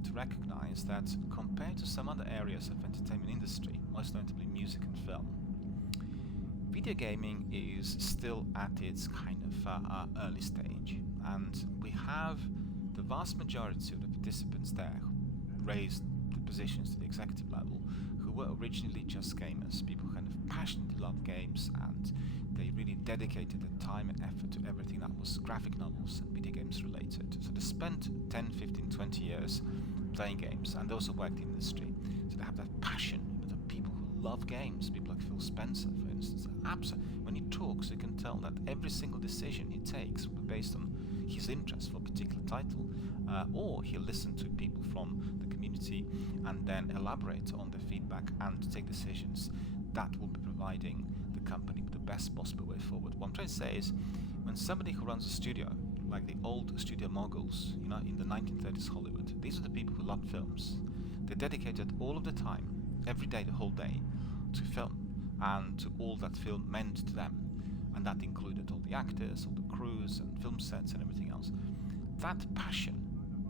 to recognize that compared to some other areas of entertainment industry, most notably music and film, video gaming is still at its kind of early stage, and we have the vast majority of the participants there who raised the positions to the executive level, who were originally just gamers, people who kind of passionately love games, and they really dedicated their time and effort to everything that was graphic novels and video games related. So they spent 10, 15, 20 years playing games, and those who worked in the industry. So they have that passion. The people who love games, people like Phil Spencer, for instance, when he talks, you can tell that every single decision he takes will be based on his interest for a particular title, or he'll listen to people from the community and then elaborate on their feedback and take decisions that will be providing the company with the best possible way forward. What I'm trying to say is, when somebody who runs a studio, like the old studio moguls, in the 1930s Hollywood, these are the people who loved films. They dedicated all of the time, every day, the whole day, to film and to all that film meant to them, and that included all the actors, all the crews and film sets and everything else. That passion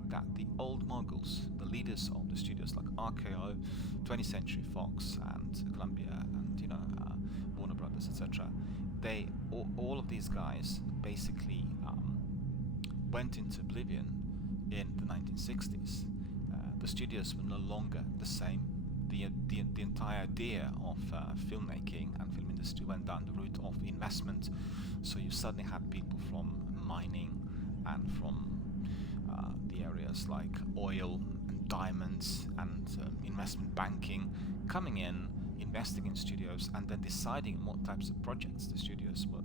that the old moguls, the leaders of the studios like RKO, 20th Century Fox and Columbia and Warner Brothers, etc., they all of these guys basically went into oblivion in the 1960s. The studios were no longer the same. The entire idea of filmmaking and film industry went down the route of investment. So you suddenly had people from mining and from the areas like oil and diamonds and investment banking, coming in, investing in studios, and then deciding what types of projects the studios were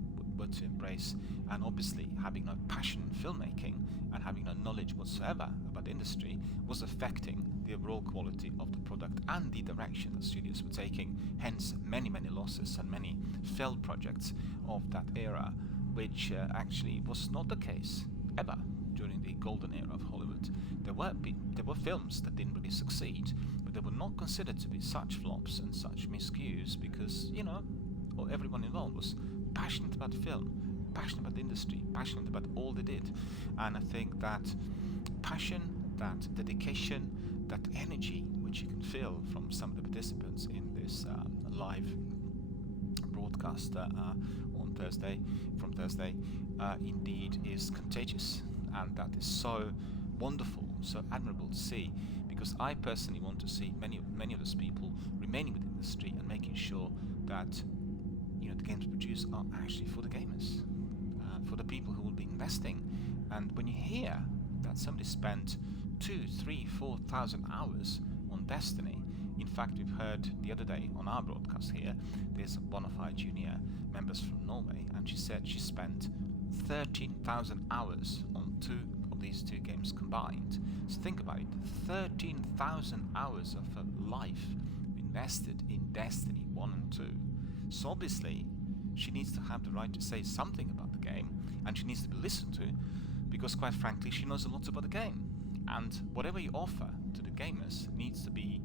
to embrace, and obviously having no passion in filmmaking and having no knowledge whatsoever about the industry was affecting the overall quality of the product and the direction that studios were taking, hence many losses and many failed projects of that era, which actually was not the case ever during the golden era of Hollywood. There were films that didn't really succeed, but they were not considered to be such flops and such miscues because, you know, everyone involved was passionate about film, passionate about the industry, passionate about all they did. And I think that passion, that dedication, that energy which you can feel from some of the participants in this live broadcast on Thursday, indeed is contagious, and that is so wonderful, so admirable to see, because I personally want to see many of those people remaining with the industry and making sure that, you know, the games produced are actually for the gamers, for the people who will be investing. And when you hear that somebody spent 2,000, 3,000, 4,000 hours on Destiny, in fact, we've heard the other day on our broadcast here, there's one of our junior members from Norway, and she said she spent 13,000 hours on these two games combined. So think about it, 13,000 hours of her life invested in Destiny 1 and 2. So obviously, she needs to have the right to say something about the game, and she needs to be listened to, because quite frankly, she knows a lot about the game. And whatever you offer to the gamers needs to be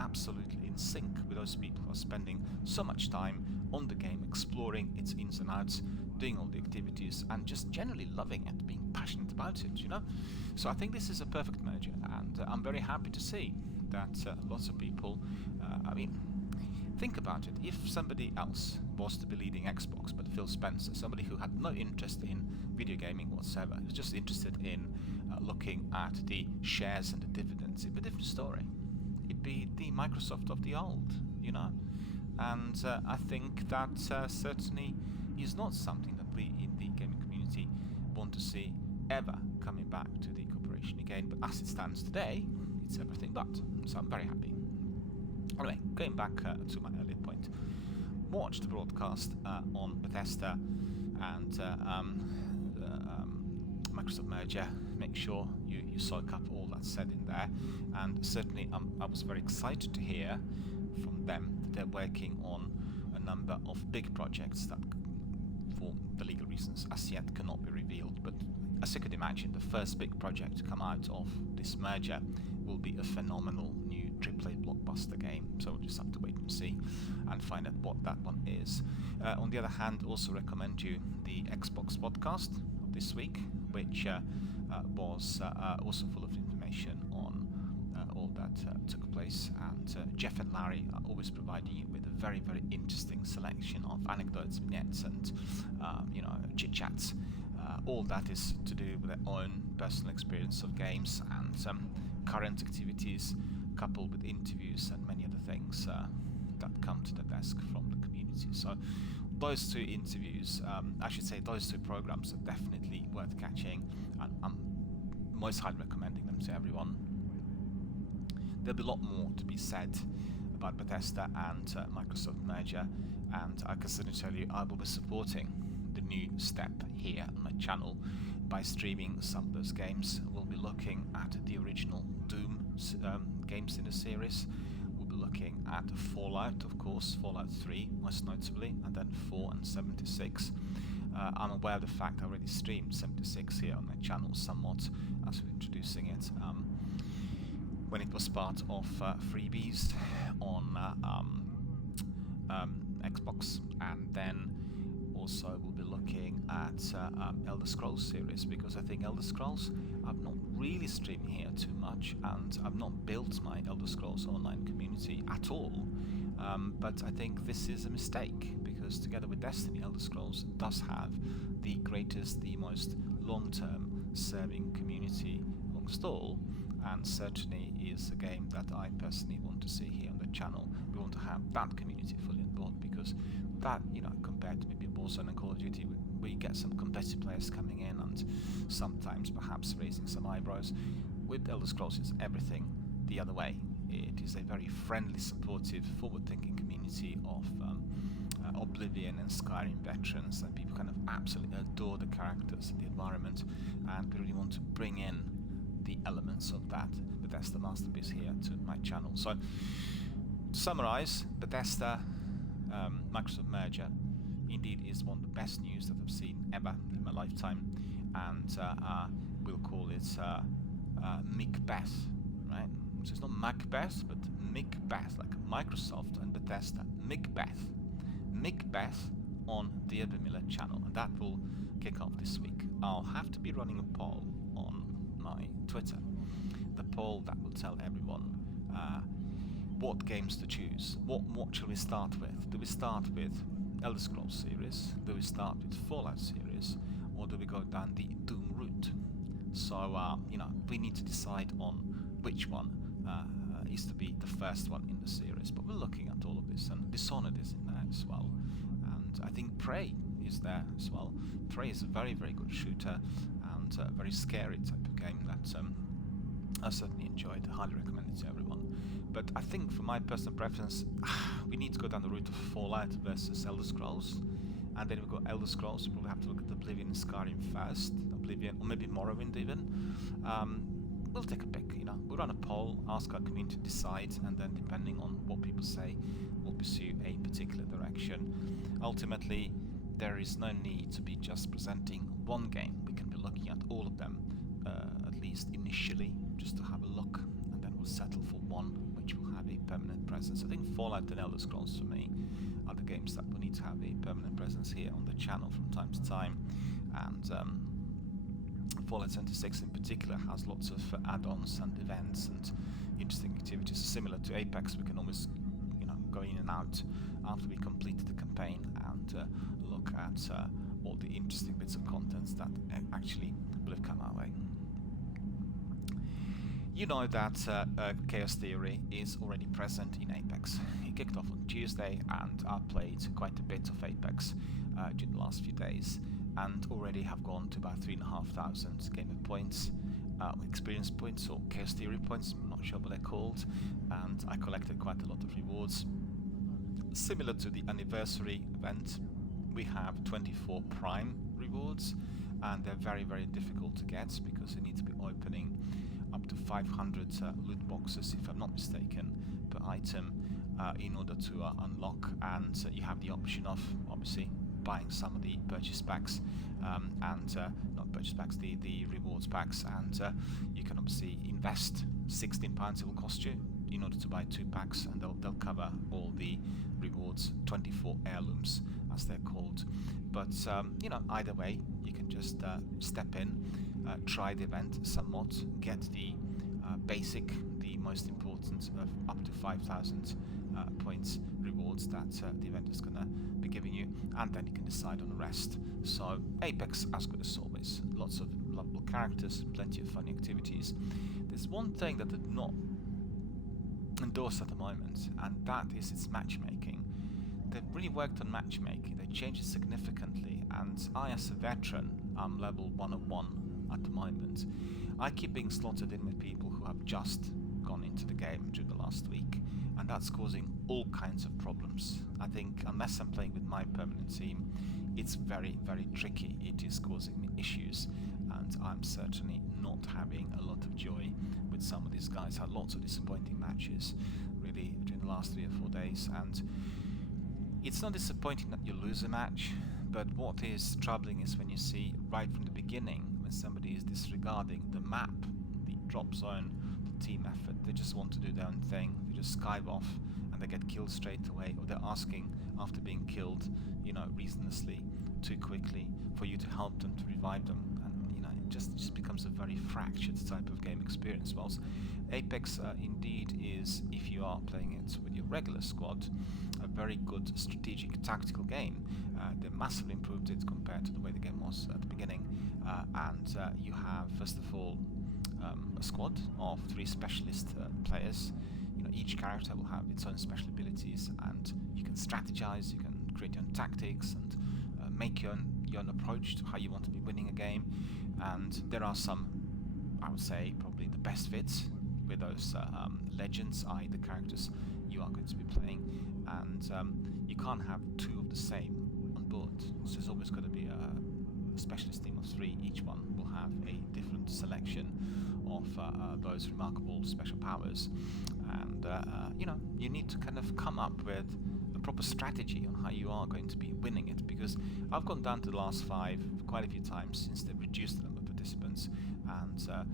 absolutely in sync with those people who are spending so much time on the game, exploring its ins and outs, doing all the activities, and just generally loving it, being passionate about it, you know? So I think this is a perfect merger, and I'm very happy to see that lots of people, think about it. If somebody else was to be leading Xbox, but Phil Spencer, somebody who had no interest in video gaming whatsoever, was just interested in looking at the shares and the dividends, it'd be a different story. It'd be the Microsoft of the old, you know? And I think that certainly is not something that we in the gaming community want to see ever coming back to the corporation again. But as it stands today, it's everything but. So I'm very happy. Anyway, going back to my earlier point, watch the broadcast on Bethesda and Microsoft merger. Make sure you soak up all that's said in there, and certainly I was very excited to hear from them that they're working on a number of big projects that, for the legal reasons, as yet cannot be revealed. But as you could imagine, the first big project to come out of this merger will be a phenomenal new AAA blockbuster game. So we'll just have to wait and see and find out what that one is. On the other hand, also recommend you the Xbox podcast of this week, which was also full of information on all that took place. And Jeff and Larry are always providing you with a very interesting selection of anecdotes, vignettes, and chit-chats. All that is to do with their own personal experience of games and current activities, coupled with interviews and many other things that come to the desk from the community. So those two interviews, those two programs are definitely worth catching, and I'm most highly recommending them to everyone. There'll be a lot more to be said about Bethesda and Microsoft merger, and I can certainly tell you I will be supporting the new step here on my channel by streaming some of those games. We'll be looking at the original Doom games in the series. We'll be looking at Fallout, of course, Fallout 3 most notably, and then 4 and 76. I'm aware of the fact I already streamed 76 here on my channel somewhat as we're introducing it when it was part of freebies on Xbox, and then also we'll be looking at Elder Scrolls series, because I think Elder Scrolls I've not really streamed here too much, and I've not built my Elder Scrolls online community at all, but I think this is a mistake, because together with Destiny, Elder Scrolls does have the greatest, the most long-term serving community amongst all, and certainly is a game that I personally want to see here on the channel. We want to have that community fully on board, because that, compared to maybe Warzone and Call of Duty, where you get some competitive players coming in and sometimes perhaps raising some eyebrows, with Elder Scrolls it's everything the other way. It is a very friendly, supportive, forward-thinking community of Oblivion and Skyrim veterans, and people kind of absolutely adore the characters and the environment, and we really want to bring in the elements of that Bethesda masterpiece here to my channel. So, to summarize, Bethesda Microsoft merger indeed is one of the best news that I've seen ever in my lifetime, and we'll call it Macbeth, right? So it's not Macbeth, but Macbeth, like Microsoft and Bethesda. Macbeth on DRBMiller channel, and that will kick off this week. I'll have to be running a poll on my Twitter, the poll that will tell everyone what games to choose. What shall we start with? Do we start with Elder Scrolls series? Do we start with Fallout series? Or do we go down the Doom route? So, we need to decide on which one is to be the first one in the series. But we're looking at all of this, and Dishonored is in there as well. And I think Prey is there as well. Prey is a very, very good shooter and a very scary type of game that I certainly enjoyed. I highly recommend it to everyone. But I think for my personal preference, we need to go down the route of Fallout versus Elder Scrolls. And then we've got Elder Scrolls. We probably have to look at Oblivion and Skyrim first. Oblivion, or maybe Morrowind even. We'll take a pick, We'll run a poll, ask our community to decide, and then depending on what people say, we'll pursue a particular direction. Ultimately, there is no need to be just presenting one game. We can be looking at all of them, at least initially, just to have a look, and then we'll settle for one which will have a permanent presence. I think Fallout and Elder Scrolls, for me, are the games that will need to have a permanent presence here on the channel from time to time. And Fallout 76 in particular has lots of add-ons and events and interesting activities. Similar to Apex, we can always go in and out after we complete the campaign and look at all the interesting bits of content that actually will have come our way. You know that Chaos Theory is already present in Apex. It kicked off on Tuesday, and I played quite a bit of Apex during the last few days, and already have gone to about 3,500 gamer points, experience points, or Chaos Theory points, I'm not sure what they're called, and I collected quite a lot of rewards. Similar to the anniversary event, we have 24 Prime rewards, and they're very, very difficult to get because you need to be opening up to 500 loot boxes, if I'm not mistaken, per item in order to unlock, and you have the option of, obviously, buying some of the purchase packs and not purchase packs, the rewards packs, and you can obviously invest £16 it will cost you in order to buy 2 packs, and they'll cover all the rewards, 24 heirlooms as they're called. But either way, you can just step in, try the event somewhat, get the basic, the most important of up to 5,000 points rewards that the event is going to be giving you, and then you can decide on the rest. So Apex, as good as always, lots of lovable characters, plenty of funny activities. There's one thing that did not endorse at the moment, and that is its matchmaking. They've really worked on matchmaking. They changed it significantly, and I, as a veteran, I'm level 101 at the moment. I keep being slotted in with people who have just gone into the game during the last week, and that's causing all kinds of problems. I think unless I'm playing with my permanent team, it's very, very tricky. It is causing me issues, and I'm certainly not having a lot of joy with some of these guys. Had lots of disappointing matches really during the last 3 or 4 days, and it's not disappointing that you lose a match, but what is troubling is when you see right from the beginning when somebody is disregarding the map, the drop zone, the team effort. They just want to do their own thing. They just skive off and they get killed straight away, or they're asking after being killed, reasonlessly, too quickly, for you to help them, to revive them, and it just becomes a very fractured type of game experience. Whilst Apex indeed is, if you are playing it with your regular squad, a very good strategic tactical game. They massively improved it compared to the way the game was at the beginning, and you have, first of all, a squad of 3 specialist players. each character will have its own special abilities, and you can strategize, you can create your own tactics, and make your own approach to how you want to be winning a game. And there are some, I would say, probably the best fits with those legends, i.e. the characters you are going to be playing, and you can't have two of the same on board. So there's always got to be a specialist team of 3. Each one will have a different selection of those remarkable special powers, and you need to kind of come up with a proper strategy on how you are going to be winning it, because I've gone down to the last 5 quite a few times since they've reduced the number of participants, and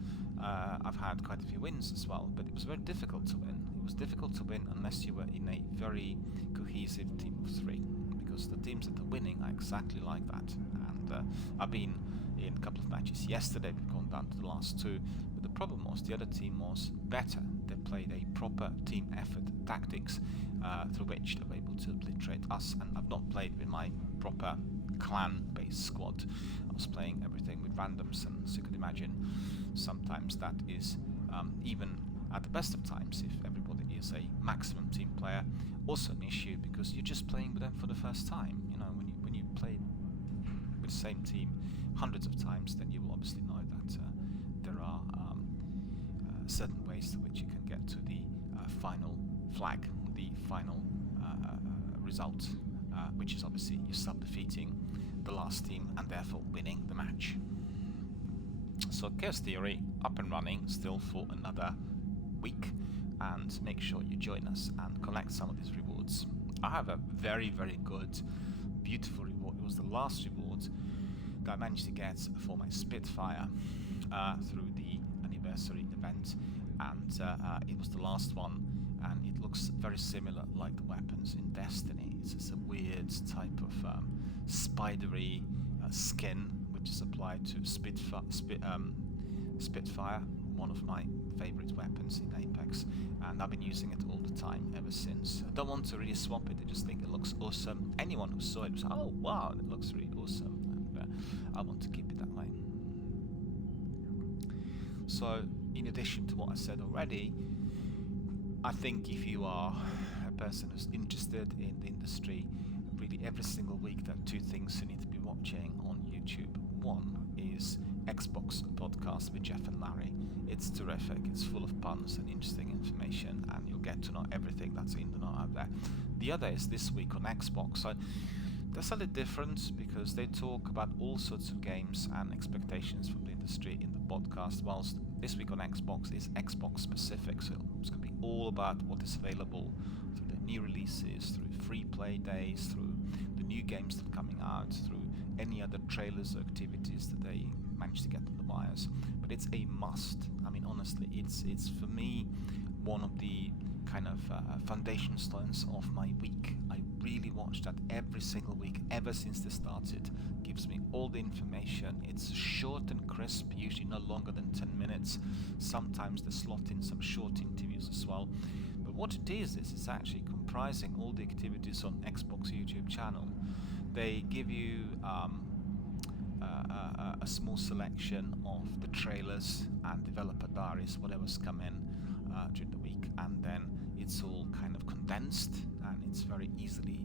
I've had quite a few wins as well, but it was very difficult to win. It was difficult to win unless you were in a very cohesive team of 3, because the teams that are winning are exactly like that. And I've been in a couple of matches yesterday. We've gone down to the last 2, but the problem was the other team was better. They played a proper team effort tactics through which they were able to obliterate us, and I've not played with my proper clan-based squad. I was playing everything with randoms, and so you could imagine sometimes that is, even at the best of times, if everybody is a maximum team player, also an issue, because you're just playing with them for the first time. You know, when you play with the same team hundreds of times, then you will obviously know that there are certain ways to which you can get to the final flag, the final result, which is obviously yourself defeating the last team and therefore winning the match. So Chaos Theory up and running still for another week, and make sure you join us and collect some of these rewards. I have a very, very good, beautiful reward. It was the last reward that I managed to get for my Spitfire through the anniversary event, and it was the last one, and it looks very similar like the weapons in Destiny. It's just a weird type of spidery skin which is applied to Spitfire, one of my favorite weapons in Apex, and I've been using it all the time ever since. I don't want to really swap it, I just think it looks awesome. Anyone who saw it was, oh wow, it looks really awesome, and I want to keep it that way. So in addition to what I said already, I think if you are a person who's interested in the industry, really every single week there are 2 things you need to be watching on YouTube. One is Xbox podcast with Jeff and Larry. It's terrific, it's full of puns and interesting information, and you'll get to know everything that's in the know out there. The other is This Week on Xbox. So they're slightly different because they talk about all sorts of games and expectations from the industry in the podcast, whilst This Week on Xbox is Xbox specific, so it's going to be all about what is available through the new releases, through free play days, through the new games that are coming out, through any other trailers or activities that they manage to get on the wires. But it's a must. I mean, honestly, it's for me one of the kind of foundation stones of my week. I really watch that every single week ever since they started. Gives me all the information. It's short and crisp, usually no longer than 10 minutes. Sometimes they slot in some short interviews as well. But what it is it's actually comprising all the activities on Xbox YouTube channel. They give you a small selection of the trailers and developer diaries, whatever's come in during the week, and then it's all kind of condensed and it's very easily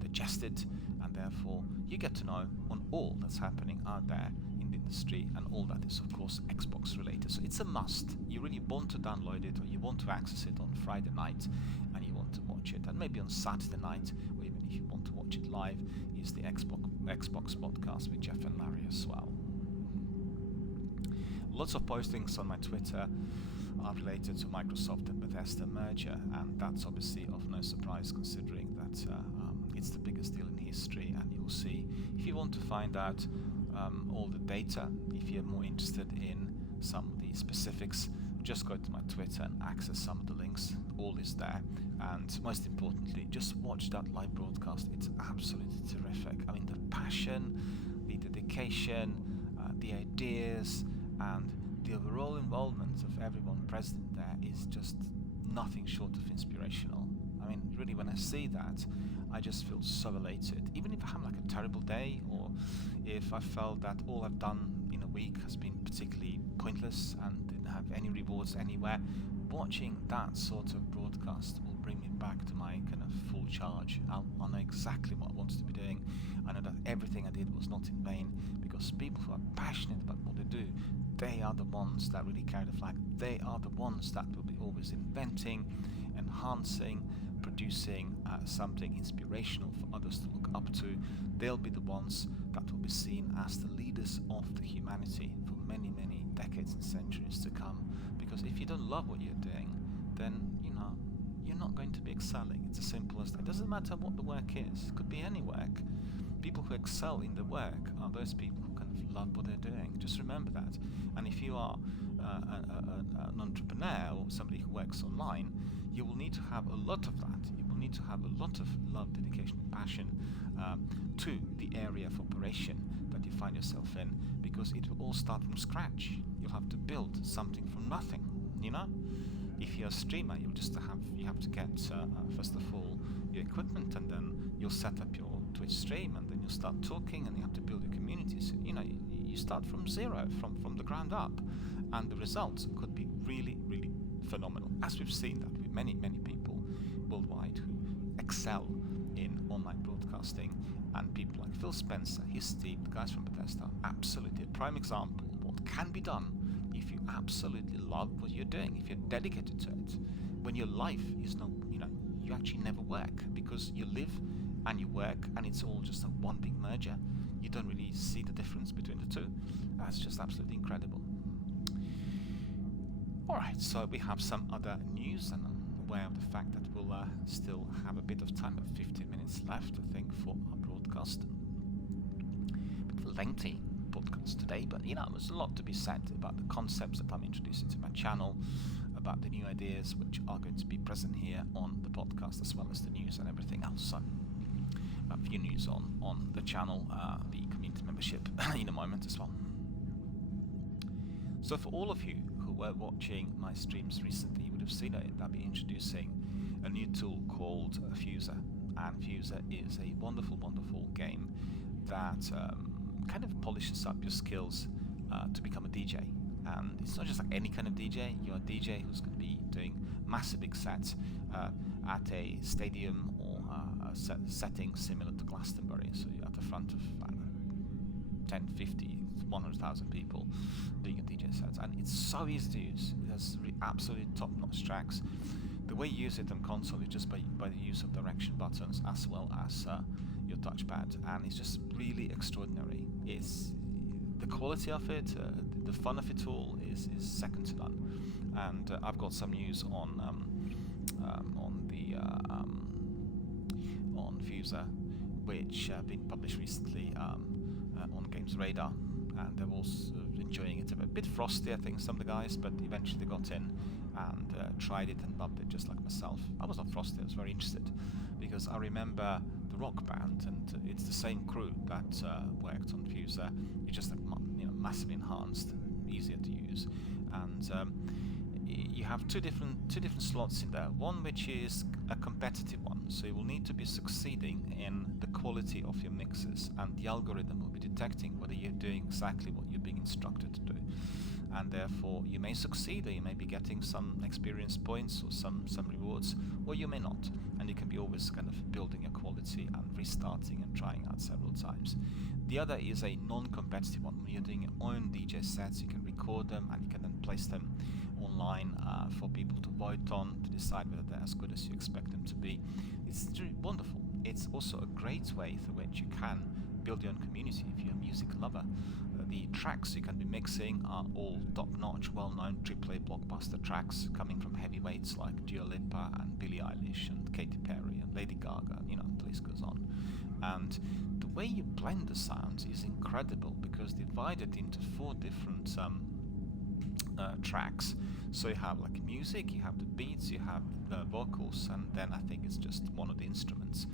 digested, and therefore you get to know on all that's happening out there in the industry, and all that is of course Xbox related. So it's a must. You really want to download it, or you want to access it on Friday night and you want to watch it, and maybe on Saturday night, or even if you want to watch it live, is the Xbox podcast with Jeff and Larry as well. Lots of postings on my Twitter are related to Microsoft and Bethesda merger, and that's obviously of no surprise considering that it's the biggest deal in history. And you'll see, if you want to find out all the data, if you're more interested in some of the specifics, just go to my Twitter and access some of the links. All is there, and most importantly, just watch that live broadcast. It's absolutely terrific. I mean, the passion, the dedication, the ideas, and the overall involvement of everyone present there is just nothing short of inspirational. I mean, really, when I see that, I just feel so elated. Even if I have like a terrible day, or if I felt that all I've done in a week has been particularly pointless and didn't have any rewards anywhere, watching that sort of broadcast will bring me back to my kind of full charge. I'll know exactly what I wanted to be doing. I know that everything I did was not in vain, because people who are passionate about what they do, they are the ones that really carry the flag. They are the ones that will be always inventing, enhancing, producing something inspirational for others to look up to. They'll be the ones that will be seen as the leaders of the humanity for many, many decades and centuries to come. Because if you don't love what you're doing, then you're not going to be excelling. It's as simple as that. It doesn't matter what the work is. It could be any work. People who excel in the work are those people who kind of love what they're doing. Just remember that. And if you are an entrepreneur or somebody who works online, you will need to have a lot of that. You will need to have a lot of love, dedication, and passion to the area of operation that you find yourself in, because it will all start from scratch. You'll have to build something from nothing. If you're a streamer, you have to get first of all your equipment, and then you'll set up your Twitch stream, and then you'll start talking, and you have to build your communities. You start from zero, from the ground up, and the results could be really, really phenomenal, as we've seen that with many, many people worldwide who excel in online broadcasting. And people like Phil Spencer, his team, the guys from Bethesda, absolutely a prime example of what can be done if you absolutely love what you're doing, if you're dedicated to it. When your life is not, you actually never work, because you live and you work, and it's all just a one big merger. You don't really see the difference between the two. That's just absolutely incredible. Alright, so we have some other news, and I'm aware of the fact that we'll still have a bit of time, 15 minutes left, I think, for our broadcast. A bit of a lengthy podcast today, but there's a lot to be said about the concepts that I'm introducing to my channel, about the new ideas which are going to be present here on the podcast, as well as the news and everything else. So a few news on the channel, the community membership in a moment as well. So for all of you who were watching my streams recently, you would have seen it. I'll be introducing a new tool called Fuser, and Fuser is a wonderful, wonderful game that kind of polishes up your skills to become a DJ. And it's not just like any kind of DJ. You're a DJ who's going to be doing massive big sets at a stadium or a setting similar to Glastonbury. So you're at the front of 10, 50, 100,000 people doing a DJ set. And it's so easy to use. It has absolutely top-notch tracks. The way you use it on console is just by the use of direction buttons, as well as your touchpad, and it's just really extraordinary. It's the quality of it, the fun of it all is second to none. And I've got some news on Fuser, which have been published recently on Games Radar, and they're all enjoying it. A bit frosty, I think, some of the guys, but eventually they got in and tried it and loved it, just like myself. I was not frosty, I was very interested, because I remember the Rock Band, and it's the same crew that worked on Fuser. It's just massively enhanced, easier to use, and you have two different slots in there. One which is a competitive one, so you will need to be succeeding in the quality of your mixes, and the algorithm will be detecting whether you're doing exactly what you're being instructed to do. And therefore you may succeed, or you may be getting some experience points or some rewards, or you may not, and you can be always kind of building your quality and restarting and trying out several times. The other is a non-competitive one. When you're doing your own DJ sets, you can record them and you can then place them online for people to vote on, to decide whether they're as good as you expect them to be. It's really wonderful. It's also a great way through which you can build your own community if you're a music lover. The tracks you can be mixing are all top-notch, well-known AAA blockbuster tracks coming from heavyweights like Dua Lipa and Billie Eilish and Katy Perry and Lady Gaga, the list goes on. And the way you blend the sounds is incredible, because divided into 4 different tracks. So you have like music, you have the beats, you have the vocals, and then I think it's just one of the instruments.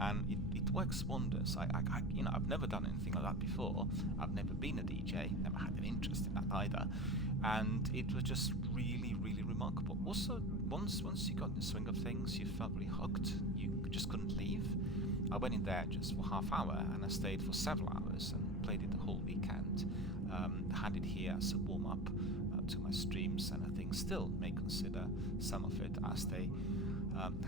And it works wonders. I've never done anything like that before. I've never been a DJ, never had an interest in that either, and it was just really, really remarkable. Also, once you got in the swing of things, you felt really hooked. You just couldn't leave. I went in there just for half hour, and I stayed for several hours and played it the whole weekend. Had it here as a warm-up to my streams, and I think still may consider some of it, as they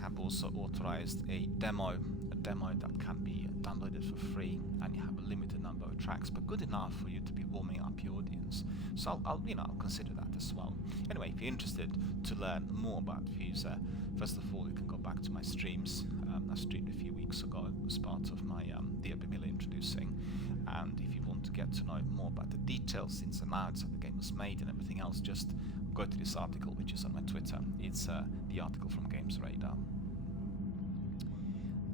have also authorized a demo that can be downloaded for free, and you have a limited number of tracks, but good enough for you to be warming up your audience. So I'll consider that as well. Anyway, if you're interested to learn more about Fuser, first of all, you can go back to my streams. I streamed a few weeks ago as part of my DRBMiller introducing, and if you want to get to know more about the details, ins and outs, how the game was made and everything else, just go to this article, which is on my Twitter. It's the article from Games Radar.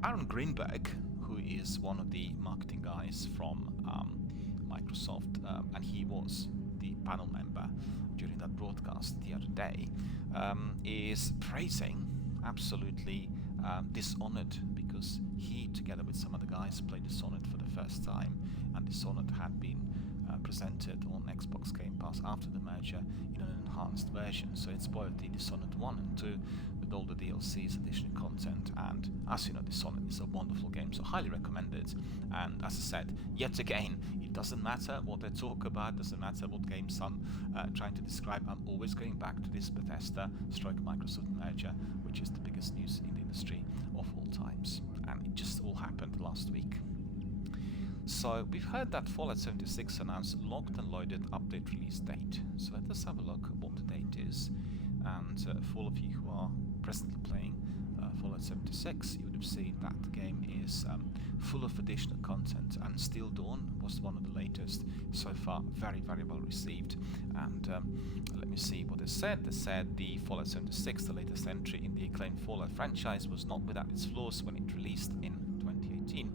Aaron Greenberg, who is one of the marketing guys from Microsoft, and he was the panel member during that broadcast the other day, is praising absolutely Dishonored, because he, together with some other guys, played Dishonored for the first time, and Dishonored had been presented on Xbox Game Pass after the merger in an enhanced version. So it's both the Dishonored 1 and 2 with all the DLCs, additional content, and as you know, Dishonored is a wonderful game, so highly recommended. And as I said, yet again, it doesn't matter what they talk about, doesn't matter what games I'm trying to describe, I'm always going back to this Bethesda stroke Microsoft merger, which is the biggest news in the industry of all times, and it just all happened last week. So we've heard that Fallout 76 announced locked and loaded update release date. So let us have a look at what the date is. And for all of you who are presently playing Fallout 76, you would have seen that the game is full of additional content, and Steel Dawn was one of the latest. So far, very, very well received. And let me see what they said. They said the Fallout 76, the latest entry in the acclaimed Fallout franchise, was not without its flaws when it released in 2018.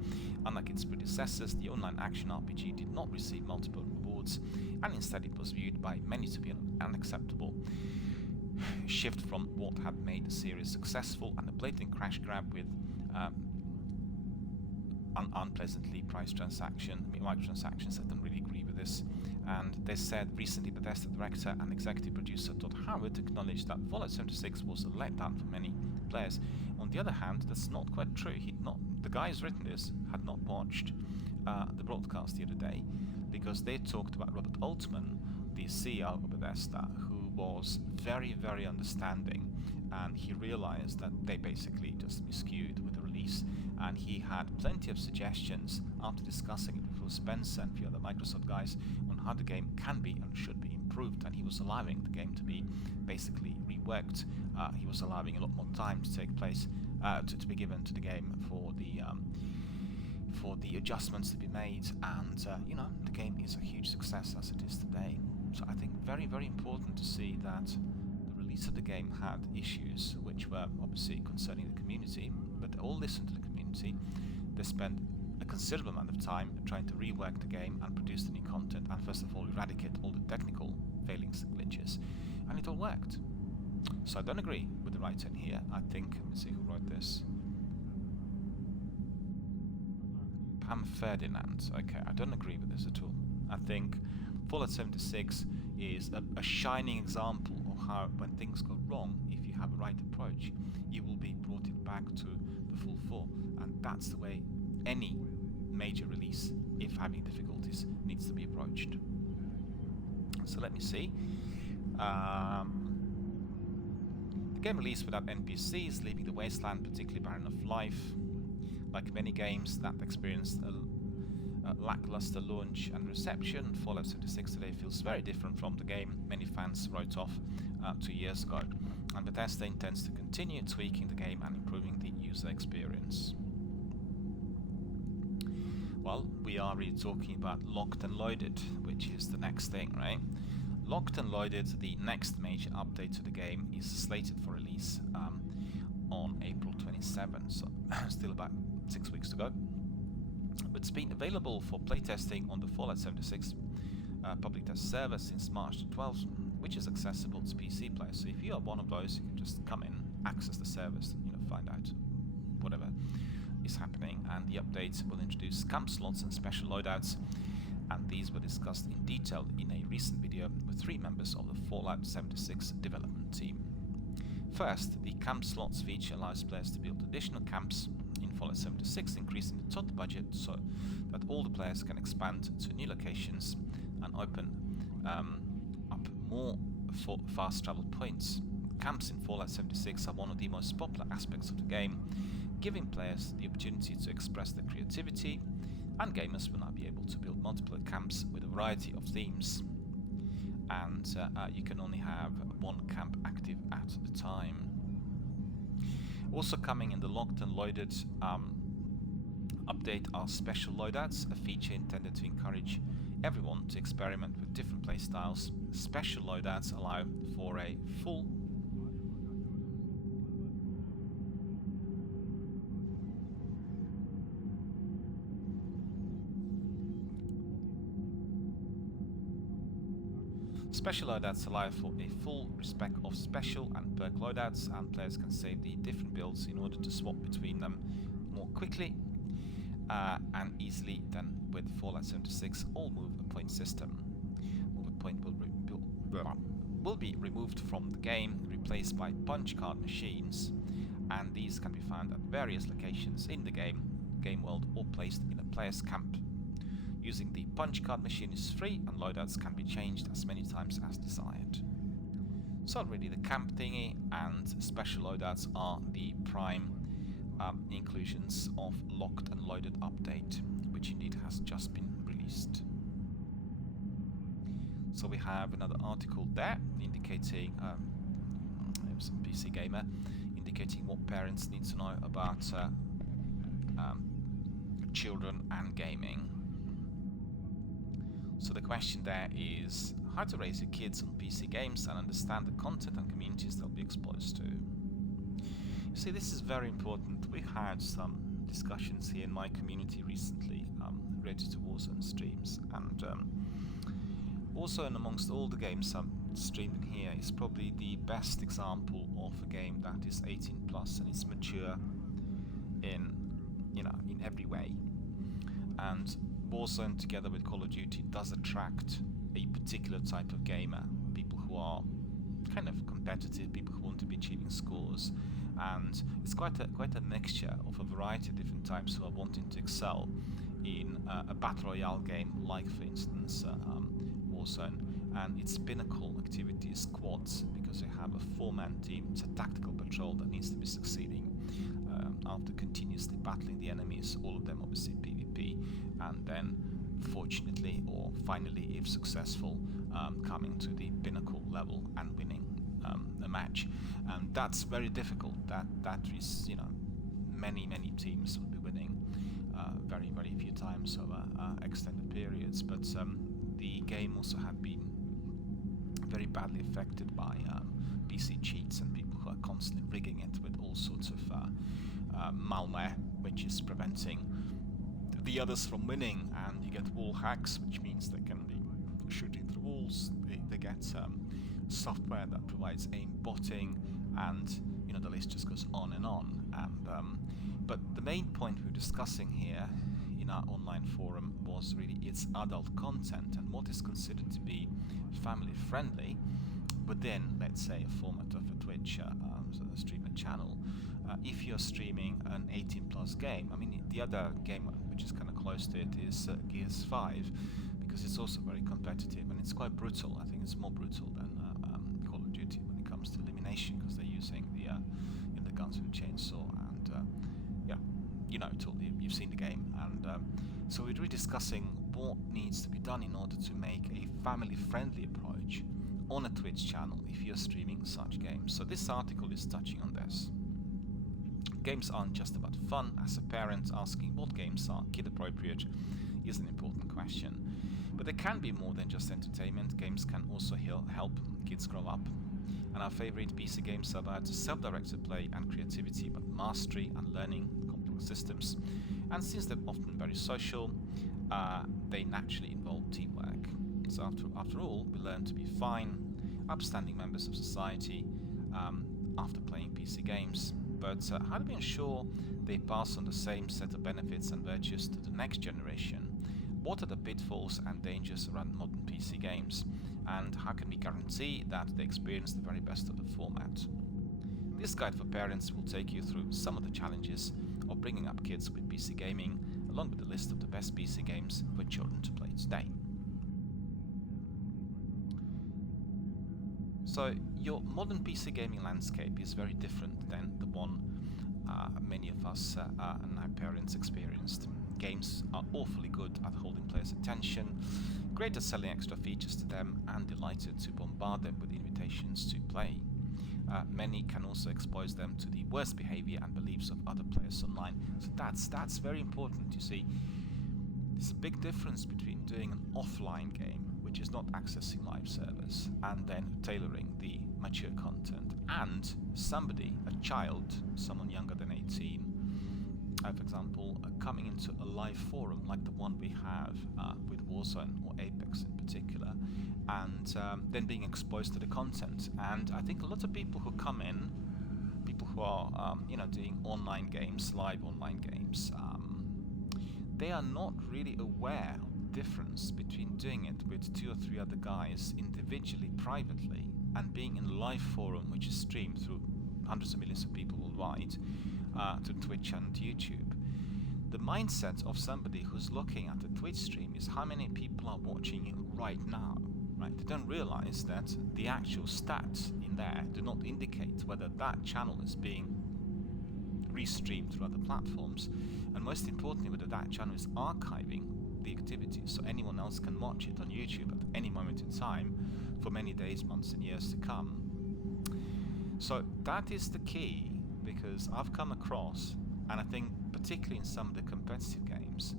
Unlike its predecessors, the online action RPG did not receive multiple rewards, and instead it was viewed by many to be an unacceptable shift from what had made the series successful, and a blatant crash grab with unpleasantly priced microtransactions. I don't really agree with this. And they said recently Bethesda director and executive producer Todd Howard acknowledged that Fallout 76 was a letdown for many players. On the other hand, that's not quite true. The guy who's written this had not watched the broadcast the other day, because they talked about Robert Altman, the CEO of Bethesda, who was very, very understanding, and he realized that they basically just miscued with the release, and he had plenty of suggestions after discussing it with Phil Spencer and a few other Microsoft guys on how the game can be and should be improved, and he was allowing the game to be basically reworked. He was allowing a lot more time to take place, to be given to the game for the adjustments to be made, and the game is a huge success as it is today. So I think very, very important to see that the release of the game had issues which were obviously concerning the community, but they all listened to the community. They spent a considerable amount of time trying to rework the game and produce the new content, and first of all eradicate all the technical failings and glitches, and it all worked. So I don't agree with the writer in here. I think, let me see who wrote this. Pam Ferdinand. Okay, I don't agree with this at all. I think Fallout 76 is a shining example of how, when things go wrong, if you have a right approach, you will be brought it back to the full form. And that's the way any major release, if having difficulties, needs to be approached. So let me see. The game released without NPCs, leaving the wasteland particularly barren of life. Like many games that experienced a lackluster launch and reception, Fallout 76 today feels very different from the game many fans wrote off 2 years ago, and Bethesda intends to continue tweaking the game and improving the user experience. Well, we are really talking about Locked and Loaded, which is the next thing, right? Locked and Loaded, the next major update to the game, is slated for release on April 27, so still about 6 weeks to go. But it's been available for playtesting on the Fallout 76 public test server since March 12th, which is accessible to PC players. So if you are one of those, you can just come in, access the servers, find out whatever is happening. And the updates will introduce camp slots and special loadouts, and these were discussed in detail in a recent video with 3 members of the Fallout 76 development team. First, the camp slots feature allows players to build additional camps in Fallout 76, increasing the total budget so that all the players can expand to new locations and open up more fast travel points. Camps in Fallout 76 are one of the most popular aspects of the game, giving players the opportunity to express their creativity, and gamers will now be able to build multiple camps with a variety of themes. And you can only have one camp active at the time. Also coming in the locked and loaded update are special loadouts, a feature intended to encourage everyone to experiment with different playstyles. Special loadouts allow for a full Special loadouts allow for a full respect of special and perk loadouts, and players can save the different builds in order to swap between them more quickly and easily than with Fallout 76 or move a point system. Move a point will be removed from the game, replaced by punch card machines, and these can be found at various locations in the game world, or placed in a player's camp. Using the punch card machine is free, and loadouts can be changed as many times as desired. So already the camp thingy and special loadouts are the prime inclusions of locked and loaded update, which indeed has just been released. So we have another article there indicating, it was a PC Gamer, indicating what parents need to know about children and gaming. So the question there is how to raise your kids on PC games and understand the content and communities they'll be exposed to. You see, this is very important. We've had some discussions here in my community recently related to Warzone streams, and Warzone, amongst all the games I'm streaming here, is probably the best example of a game that is 18 plus and it's mature in every way. And Warzone, together with Call of Duty, does attract a particular type of gamer, people who are kind of competitive, people who want to be achieving scores, and it's quite a mixture of a variety of different types who are wanting to excel in a battle royale game, like for instance Warzone, and its pinnacle activity is squads, because you have a 4-man team. It's a tactical patrol that needs to be succeeding after continuously battling the enemies, all of them obviously PvP, and then fortunately or finally, if successful, coming to the pinnacle level and winning a match. And that's very difficult. That is, many teams will be winning very few times over extended periods. But the game also had been very badly affected by PC cheats and people who are constantly rigging it with all sorts of malware, which is preventing the others from winning. And you get wall hacks, which means they can be shooting through walls. They get software that provides aim botting, and the list just goes on and on. And but the main point we're discussing here in our online forum was really its adult content and what is considered to be family friendly within, let's say, a format of a Twitch streamer channel. If you're streaming an 18 plus game, I mean, the other game which is kind of close to it is Gears 5, because it's also very competitive and it's quite brutal. I think it's more brutal than Call of Duty when it comes to elimination, because they're using the guns with a chainsaw, and you've seen the game, and so we're really discussing what needs to be done in order to make a family-friendly approach on a Twitch channel if you're streaming such games. So this article is touching on this. Games aren't just about fun. As a parent, asking what games are kid-appropriate is an important question. But they can be more than just entertainment. Games can also help kids grow up. And our favorite PC games are about self-directed play and creativity, but mastery and learning complex systems. And since they're often very social, they naturally involve teamwork. So after all, we learn to be fine, upstanding members of society after playing PC games. But how do we ensure they pass on the same set of benefits and virtues to the next generation? What are the pitfalls and dangers around modern PC games? And how can we guarantee that they experience the very best of the format? This guide for parents will take you through some of the challenges of bringing up kids with PC gaming, along with a list of the best PC games for children to play today. So your modern PC gaming landscape is very different than the one many of us and our parents experienced. Games are awfully good at holding players' attention, great at selling extra features to them, and delighted to bombard them with invitations to play. Many can also expose them to the worst behavior and beliefs of other players online. So that's very important. You see, there's a big difference between doing an offline game, which is not accessing live servers, and then tailoring the mature content, and somebody, a child, someone younger than 18, for example, coming into a live forum like the one we have with Warzone or Apex in particular, and then being exposed to the content. And I think a lot of people who come in, people who are doing online games, live online games, they are not really aware of the difference between doing it with 2 or 3 other guys individually, privately, and being in a live forum which is streamed through hundreds of millions of people worldwide to Twitch and YouTube. The mindset of somebody who's looking at a Twitch stream is how many people are watching you right now. Right? They don't realize that the actual stats in there do not indicate whether that channel is being restreamed through other platforms, and most importantly whether that channel is archiving the activity so anyone else can watch it on YouTube at any moment in time for many days, months and years to come. So that is the key, because I've come across, and I think particularly in some of the competitive games,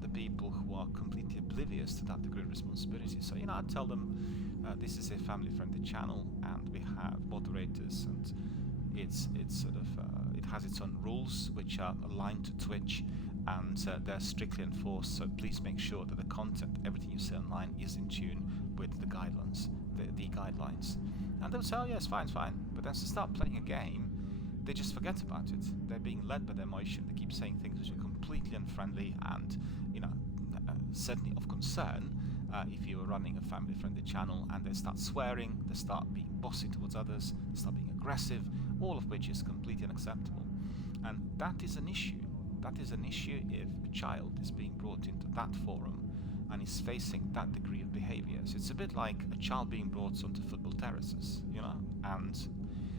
the people who are completely oblivious to that degree of responsibility. So I tell them this is a family-friendly channel and we have moderators, and it's sort of it has its own rules which are aligned to Twitch, and they're strictly enforced. So please make sure that the content, everything you say online, is in tune with the guidelines. The guidelines. And they'll say, oh yes, fine. But then to start playing a game, they just forget about it. They're being led by their emotion. They keep saying things which are completely unfriendly and, certainly of concern if you are running a family-friendly channel, and they start swearing, they start being bossy towards others, they start being aggressive, all of which is completely unacceptable. And that is an issue. That is an issue if a child is being brought into that forum and is facing that degree of behavior. So it's a bit like a child being brought onto football terraces, and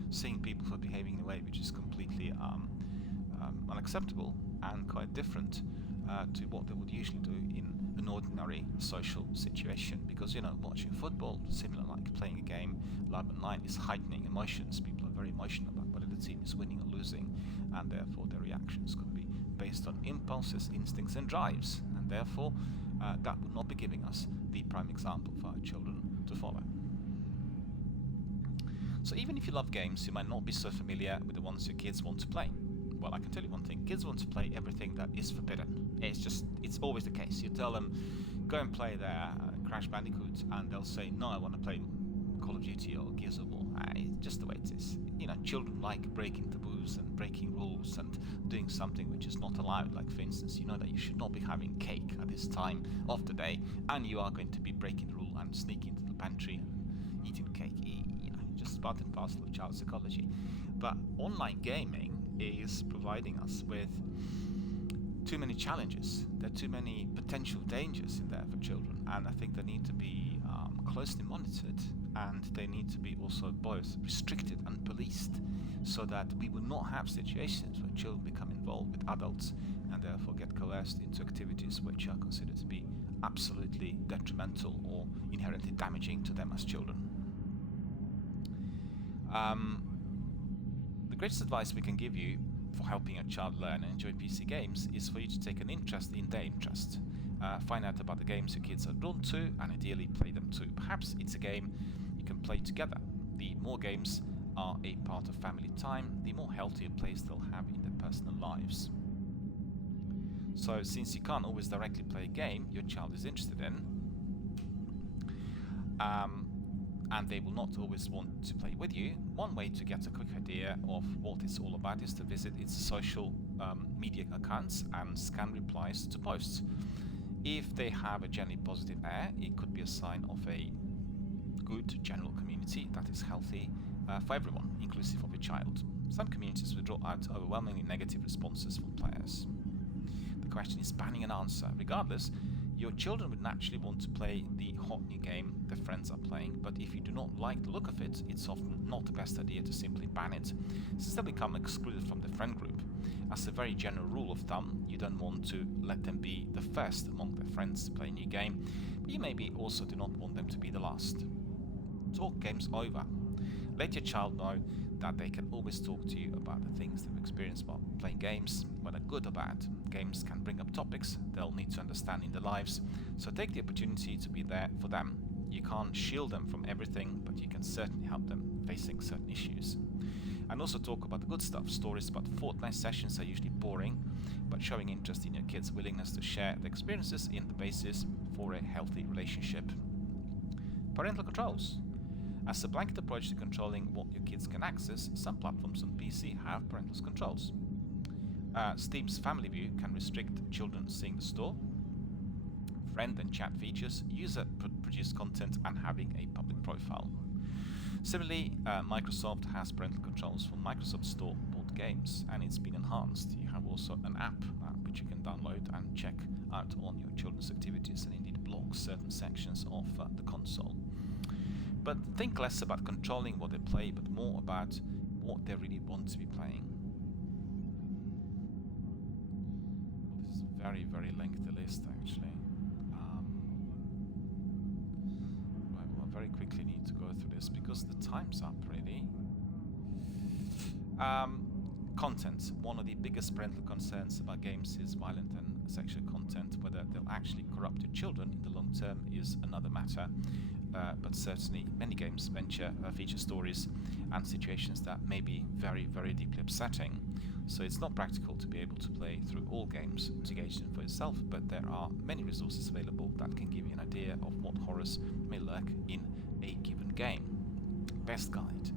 seeing people who are behaving in a way which is completely unacceptable and quite different to what they would usually do in an ordinary social situation. Because watching football, similar like playing a game live online, is heightening emotions. People are very emotional about whether the team is winning or losing, and therefore their reactions could be based on impulses, instincts and drives, and therefore that would not be giving us the prime example for our children to follow. So even if you love games, you might not be so familiar with the ones your kids want to play. Well, I can tell you one thing: kids want to play everything that is forbidden. It's always the case. You tell them, go and play their Crash Bandicoot, and they'll say, no, I want to play Call of Duty or Gears of War. It's just the way it is. Children like breaking taboos and breaking rules and doing something which is not allowed. Like, for instance, you know that you should not be having cake at this time of the day, and you are going to be breaking the rule and sneaking into the pantry and eating cake. Just part and parcel of child psychology. But online gaming is providing us with too many challenges. There are too many potential dangers in there for children, and I think they need to be closely monitored, and they need to be also both restricted and policed, so that we will not have situations where children become involved with adults and therefore get coerced into activities which are considered to be absolutely detrimental or inherently damaging to them as children. The greatest advice we can give you for helping a child learn and enjoy PC games is for you to take an interest in their interest. Find out about the games your kids are drawn to, and ideally play them too. Perhaps it's a game you can play together. The more games are a part of family time, the more healthier place they'll have in their personal lives. So since you can't always directly play a game your child is interested in, and they will not always want to play with you, one way to get a quick idea of what it's all about is to visit its social media accounts and scan replies to posts. If they have a generally positive air, it could be a sign of a good general community that is healthy for everyone, inclusive of your child. Some communities will draw out overwhelmingly negative responses from players. The question is banning an answer. Regardless, Your children would naturally want to play the hot new game their friends are playing, but if you do not like the look of it, it's often not the best idea to simply ban it, since they'll become excluded from the friend group. As a very general rule of thumb, you don't want to let them be the first among their friends to play a new game, but you maybe also do not want them to be the last. Talk games over. Let your child know that they can always talk to you about the things they've experienced while playing games, whether good or bad. Games can bring up topics they'll need to understand in their lives, so take the opportunity to be there for them. You can't shield them from everything, but you can certainly help them facing certain issues. And also talk about the good stuff. Stories about Fortnite sessions are usually boring, but showing interest in your kids' willingness to share their experiences is the basis for a healthy relationship. Parental Controls. As a blanket approach to controlling what your kids can access, some platforms on PC have parental controls. Steam's Family View can restrict children seeing the store, friend and chat features, user-produced content, and having a public profile. Similarly, Microsoft has parental controls for Microsoft Store board games, and it's been enhanced. You have also an app which you can download and check out on your children's activities, and indeed block certain sections of the console. But think less about controlling what they play, but more about what they really want to be playing. Well, this is a very, very lengthy list, actually. Right, well, I very quickly need to go through this because the time's up, really. Content. One of the biggest parental concerns about games is violent and sexual content. Whether they'll actually corrupt your children in the long term is another matter. But certainly many games feature stories and situations that may be very, very deeply upsetting. So it's not practical to be able to play through all games to gauge them for yourself, but there are many resources available that can give you an idea of what horrors may lurk in a given game. Best guide.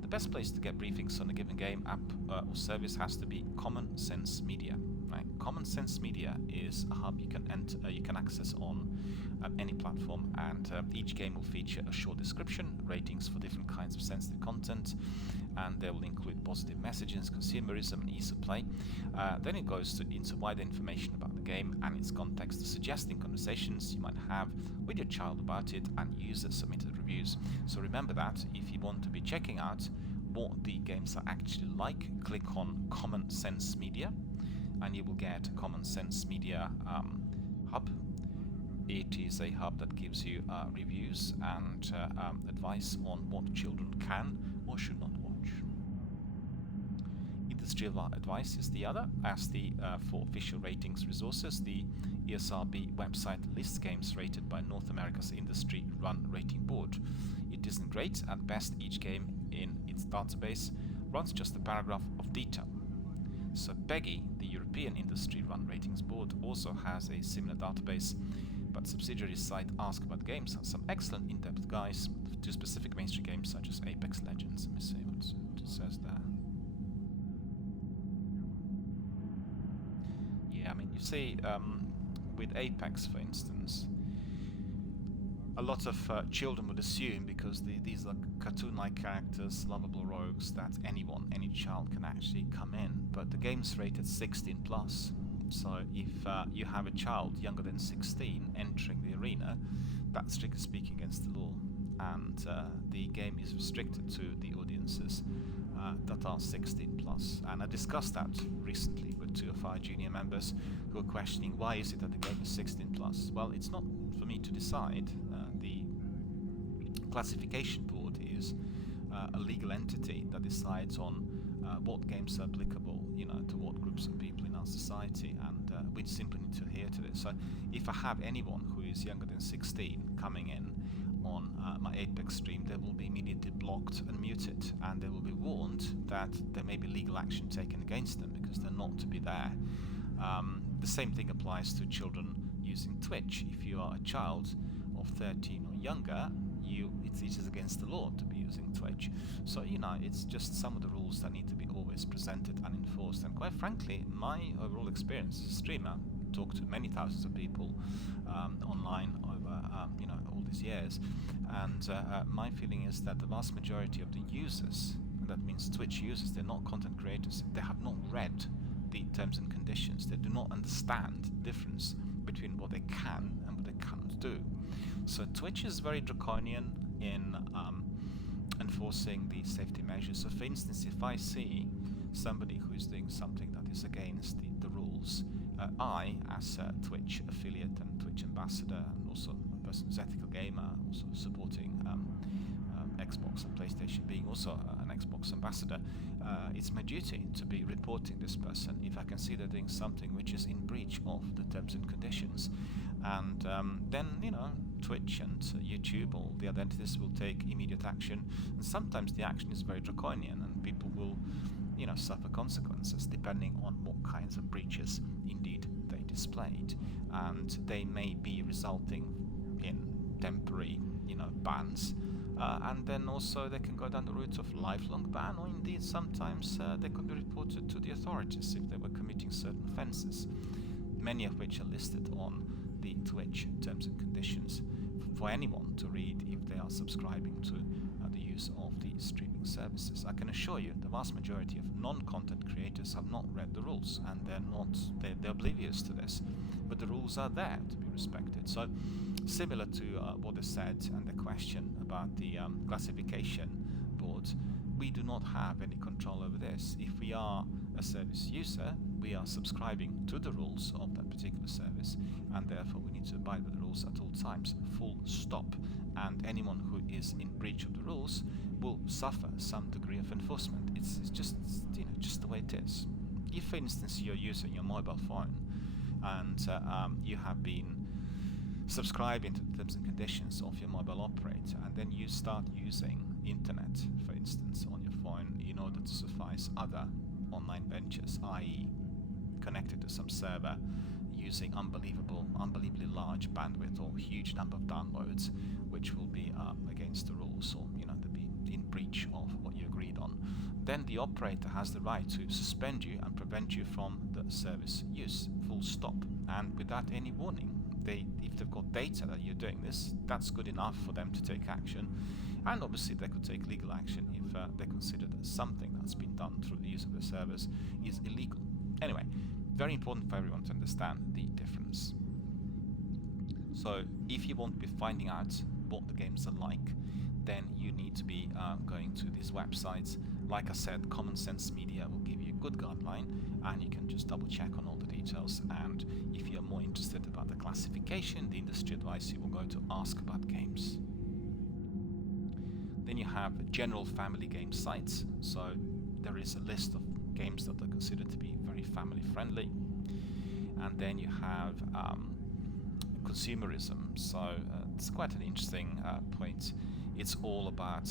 The best place to get briefings on a given game, app, or service has to be Common Sense Media. Right? Common Sense Media is a hub you can access on any platform, and each game will feature a short description, ratings for different kinds of sensitive content, and they will include positive messages, consumerism, and ease of play. Then it goes into wider information about the game and its context, suggesting conversations you might have with your child about it, and user-submitted reviews. So remember that if you want to be checking out what the games are actually like, click on Common Sense Media, and you will get Common Sense Media hub. It is a hub that gives you reviews and advice on what children can or should not watch. Industry advice is the other. As for official ratings resources, the ESRB website lists games rated by North America's industry-run rating board. It isn't great. At best, each game in its database runs just a paragraph of detail. So PEGI, the European Industry-Run Ratings Board, also has a similar database, but subsidiary site Ask About Games has some excellent in-depth guides to specific mainstream games such as Apex Legends. Let me see what it says there. Yeah, I mean, you see, with Apex, for instance, a lot of children would assume, because these are cartoon-like characters, lovable rogues, that any child can actually come in. But the game's rated 16 plus. So if you have a child younger than 16 entering the arena, that's strictly speaking against the law. And the game is restricted to the audiences that are 16 plus. And I discussed that recently with two of our junior members who are questioning, why is it that the game is 16 plus? Well, it's not for me to decide. The classification board is a legal entity that decides on what games are applicable, to what groups of people in our society, and we simply need to adhere to this. So if I have anyone who is younger than 16 coming in on my Apex stream, they will be immediately blocked and muted, and they will be warned that there may be legal action taken against them because they're not to be there. The same thing applies to children using Twitch. If you are a child of 13 or younger, it is against the law to be using Twitch. So it's just some of the rules that need to be always presented and enforced. And quite frankly, my overall experience as a streamer, talked to many thousands of people online over all these years, and my feeling is that the vast majority of the users, and that means Twitch users, they're not content creators. They have not read the terms and conditions. They do not understand the difference between what they can and what they cannot do. So Twitch is very draconian in enforcing the safety measures. So for instance, if I see somebody who is doing something that is against the rules, I, as a Twitch affiliate and Twitch ambassador, and also a person who's ethical gamer, also supporting Xbox and PlayStation, being also an Xbox ambassador, it's my duty to be reporting this person if I can see they're doing something which is in breach of the terms and conditions. And then, Twitch and YouTube, all the other entities will take immediate action. And sometimes the action is very draconian, and people will, suffer consequences depending on what kinds of breaches indeed they displayed. And they may be resulting in temporary, bans. And then also they can go down the route of lifelong ban, or indeed sometimes they could be reported to the authorities if they were committing certain offences, many of which are listed on the Twitch terms and conditions for anyone to read if they are subscribing to the use of the streaming services. I can assure you the vast majority of non-content creators have not read the rules, and they're oblivious to this, but the rules are there to be respected. So similar to what is said and the question about the classification board, we do not have any control over this. If we are a service user, we are subscribing to the rules of that particular service, and therefore we need to abide by the rules at all times, full stop. And anyone who is in breach of the rules will suffer some degree of enforcement. It's just just the way it is. If, for instance, you're using your mobile phone and you have been subscribing to the terms and conditions of your mobile operator, and then you start using internet, for instance, on your phone in order to suffice other online ventures, i.e. connected to some server using unbelievably large bandwidth or huge number of downloads, which will be against the rules, or to be in breach of what you agreed on, then the operator has the right to suspend you and prevent you from the service use, full stop, and without any warning. If they've got data that you're doing this, that's good enough for them to take action. And obviously they could take legal action if they consider that something that's been done through the use of the service is illegal. Anyway, very important for everyone to understand the difference. So if you want to be finding out what the games are like, then you need to be going to these websites. Like I said, Common Sense Media will give you a good guideline, and you can just double check on all the details. And if you're more interested about the classification, the industry advice, you will go to Ask About Games. Then you have general family game sites. So there is a list of games that are considered to be very family friendly. And then you have consumerism. So it's quite an interesting point. It's all about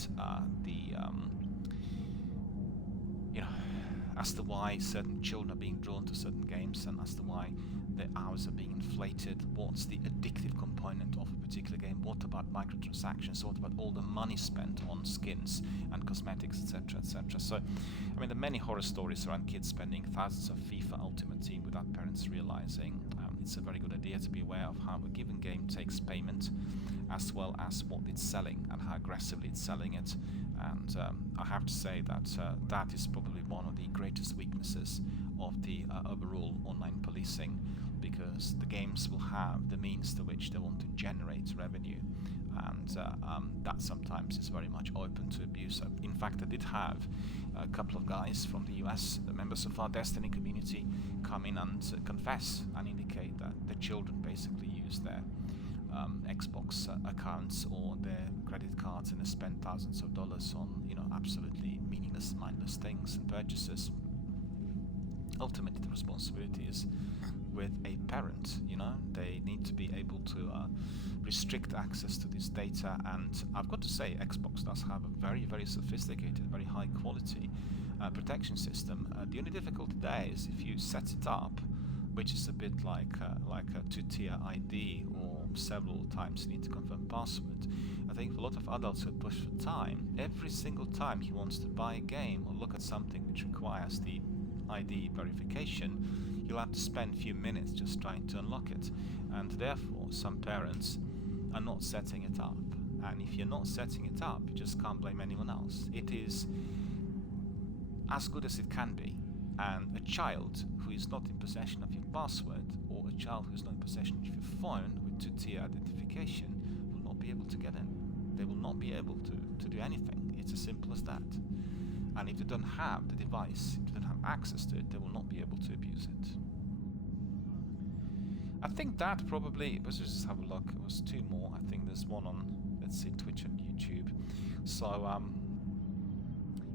as to why certain children are being drawn to certain games, and as to why the hours are being inflated. What's the addictive component of a particular game? What about microtransactions? What about all the money spent on skins and cosmetics, etc., etc.? So, there are many horror stories around kids spending thousands of FIFA Ultimate Team without parents realizing. It's a very good idea to be aware of how a given game takes payment, as well as what it's selling and how aggressively it's selling it. And I have to say that that is probably one of the greatest weaknesses of the overall online policing, because the games will have the means to which they want to generate revenue, and that sometimes is very much open to abuse. In fact, I did have a couple of guys from the US, the members of our Destiny community, come in and confess and indicate that the children basically use their Xbox accounts or their credit cards, and they spend thousands of dollars on absolutely meaningless, mindless things and purchases. Ultimately, the responsibility is with a parent. They need to be able to restrict access to this data, and I've got to say Xbox does have a very, very sophisticated, very high quality protection system. The only difficulty there is if you set it up, which is a bit like a two-tier ID, or several times you need to confirm password. I think for a lot of adults who push for time, every single time he wants to buy a game or look at something which requires the ID verification, you'll have to spend a few minutes just trying to unlock it. And therefore, some parents are not setting it up. And if you're not setting it up, you just can't blame anyone else. It is as good as it can be. And a child who is not in possession of your password, or a child who is not in possession of your phone with two-tier identification, will not be able to get in. They will not be able to do anything. It's as simple as that. And if they don't have the device, if they don't have access to it, they will not be able to abuse it. I think that probably, let's just have a look, it was 2 more. I think there's one on, let's see, Twitch and YouTube. So,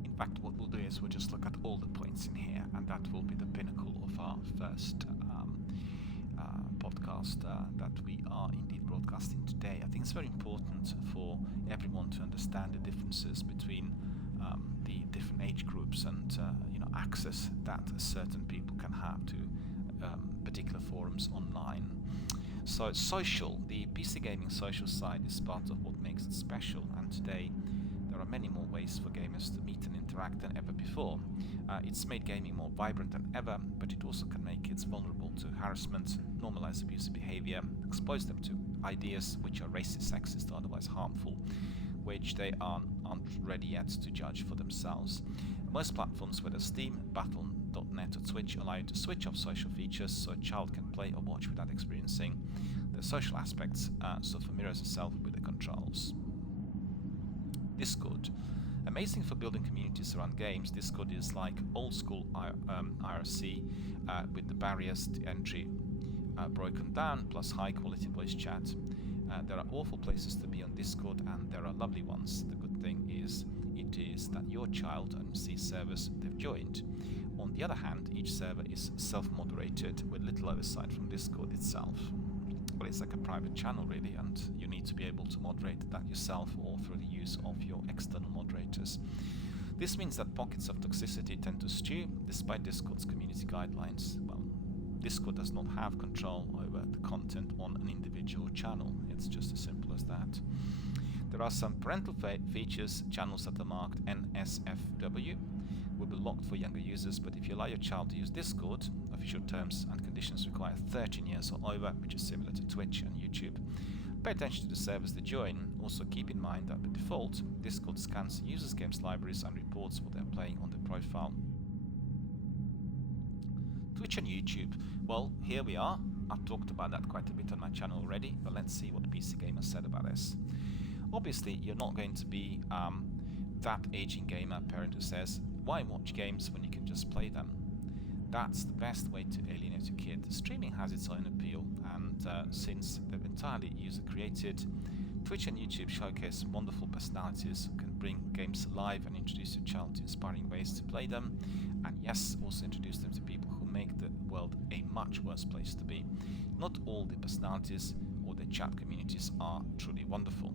in fact, what we'll do is we'll just look at all the points in here, and that will be the pinnacle of our first podcast that we are indeed broadcasting today. I think it's very important for everyone to understand the differences between the different age groups and access that certain people can have to particular forums online. So social, the PC gaming social side is part of what makes it special, and today there are many more ways for gamers to meet and interact than ever before. It's made gaming more vibrant than ever, but it also can make kids vulnerable to harassment, normalize abusive behavior, expose them to ideas which are racist, sexist, or otherwise harmful, which they aren't ready yet to judge for themselves. Most platforms, whether Steam, Battle.net or Twitch, allow you to switch off social features so a child can play or watch without experiencing the social aspects, so familiarize yourself with the controls. Discord. Amazing for building communities around games. Discord is like old school IRC with the barriers to entry broken down, plus high quality voice chat. There are awful places to be on Discord, and there are lovely ones. The good thing is it is that your child and see servers they've joined. On the other hand, each server is self-moderated with little oversight from Discord itself. Well, it's like a private channel really, and you need to be able to moderate that yourself or through the use of your external moderators. This means that pockets of toxicity tend to stew despite Discord's community guidelines. Well, Discord does not have control over the content on an individual channel. It's just as simple as that. There are some parental features. Channels that are marked NSFW will be locked for younger users, but if you allow your child to use Discord, official terms and conditions require 13 years or over, which is similar to Twitch and YouTube. Pay attention to the servers they join. Also keep in mind that by default, Discord scans users' games libraries and reports what they're playing on their profile. Twitch and YouTube. Well, here we are. I've talked about that quite a bit on my channel already, but let's see what the PC Gamer said about this. Obviously, you're not going to be that aging gamer parent who says, why watch games when you can just play them? That's the best way to alienate a kid. Streaming has its own appeal, and since they're entirely user-created, Twitch and YouTube showcase wonderful personalities who can bring games alive and introduce your child to inspiring ways to play them, and yes, also introduce them to people who make the world a much worse place to be. Not all the personalities or the chat communities are truly wonderful.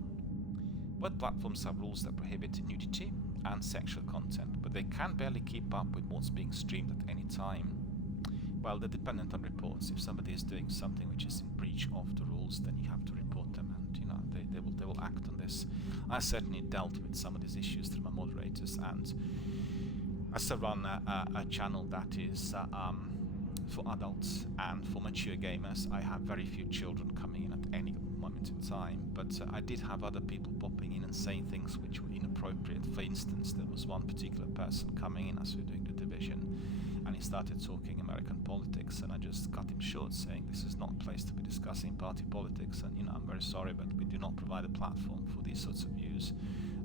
Both platforms have rules that prohibit nudity and sexual content, but they can barely keep up with what's being streamed at any time. Well, they're dependent on reports. If somebody is doing something which is in breach of the rules, then you have to report them, and they will act on this. I certainly dealt with some of these issues through my moderators, and as I run a channel that is for adults and for mature gamers, I have very few children coming in at any moment in time, but I did have other people popping in and saying things which were inappropriate. For instance, there was one particular person coming in as we were doing the division, and he started talking American politics, and I just cut him short, saying this is not a place to be discussing party politics, and I'm very sorry, but we do not provide a platform for these sorts of views.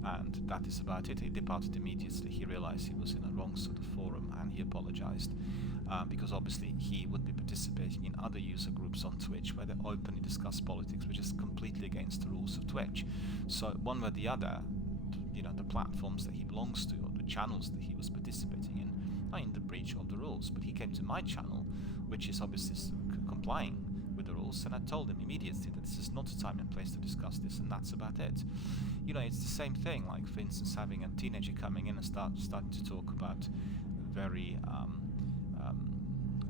And that is about it. He departed immediately. He realized he was in a wrong sort of forum, and he apologized because obviously he would be participating in other user groups on Twitch where they openly discuss politics, which is completely against the rules of Twitch. So one way or the other, the platforms that he belongs to or the channels that he was participating in are in the breach of the rules. But he came to my channel, which is obviously complying with the rules, and I told him immediately that this is not a time and place to discuss this, and that's about it. It's the same thing, like for instance having a teenager coming in and starting to talk about very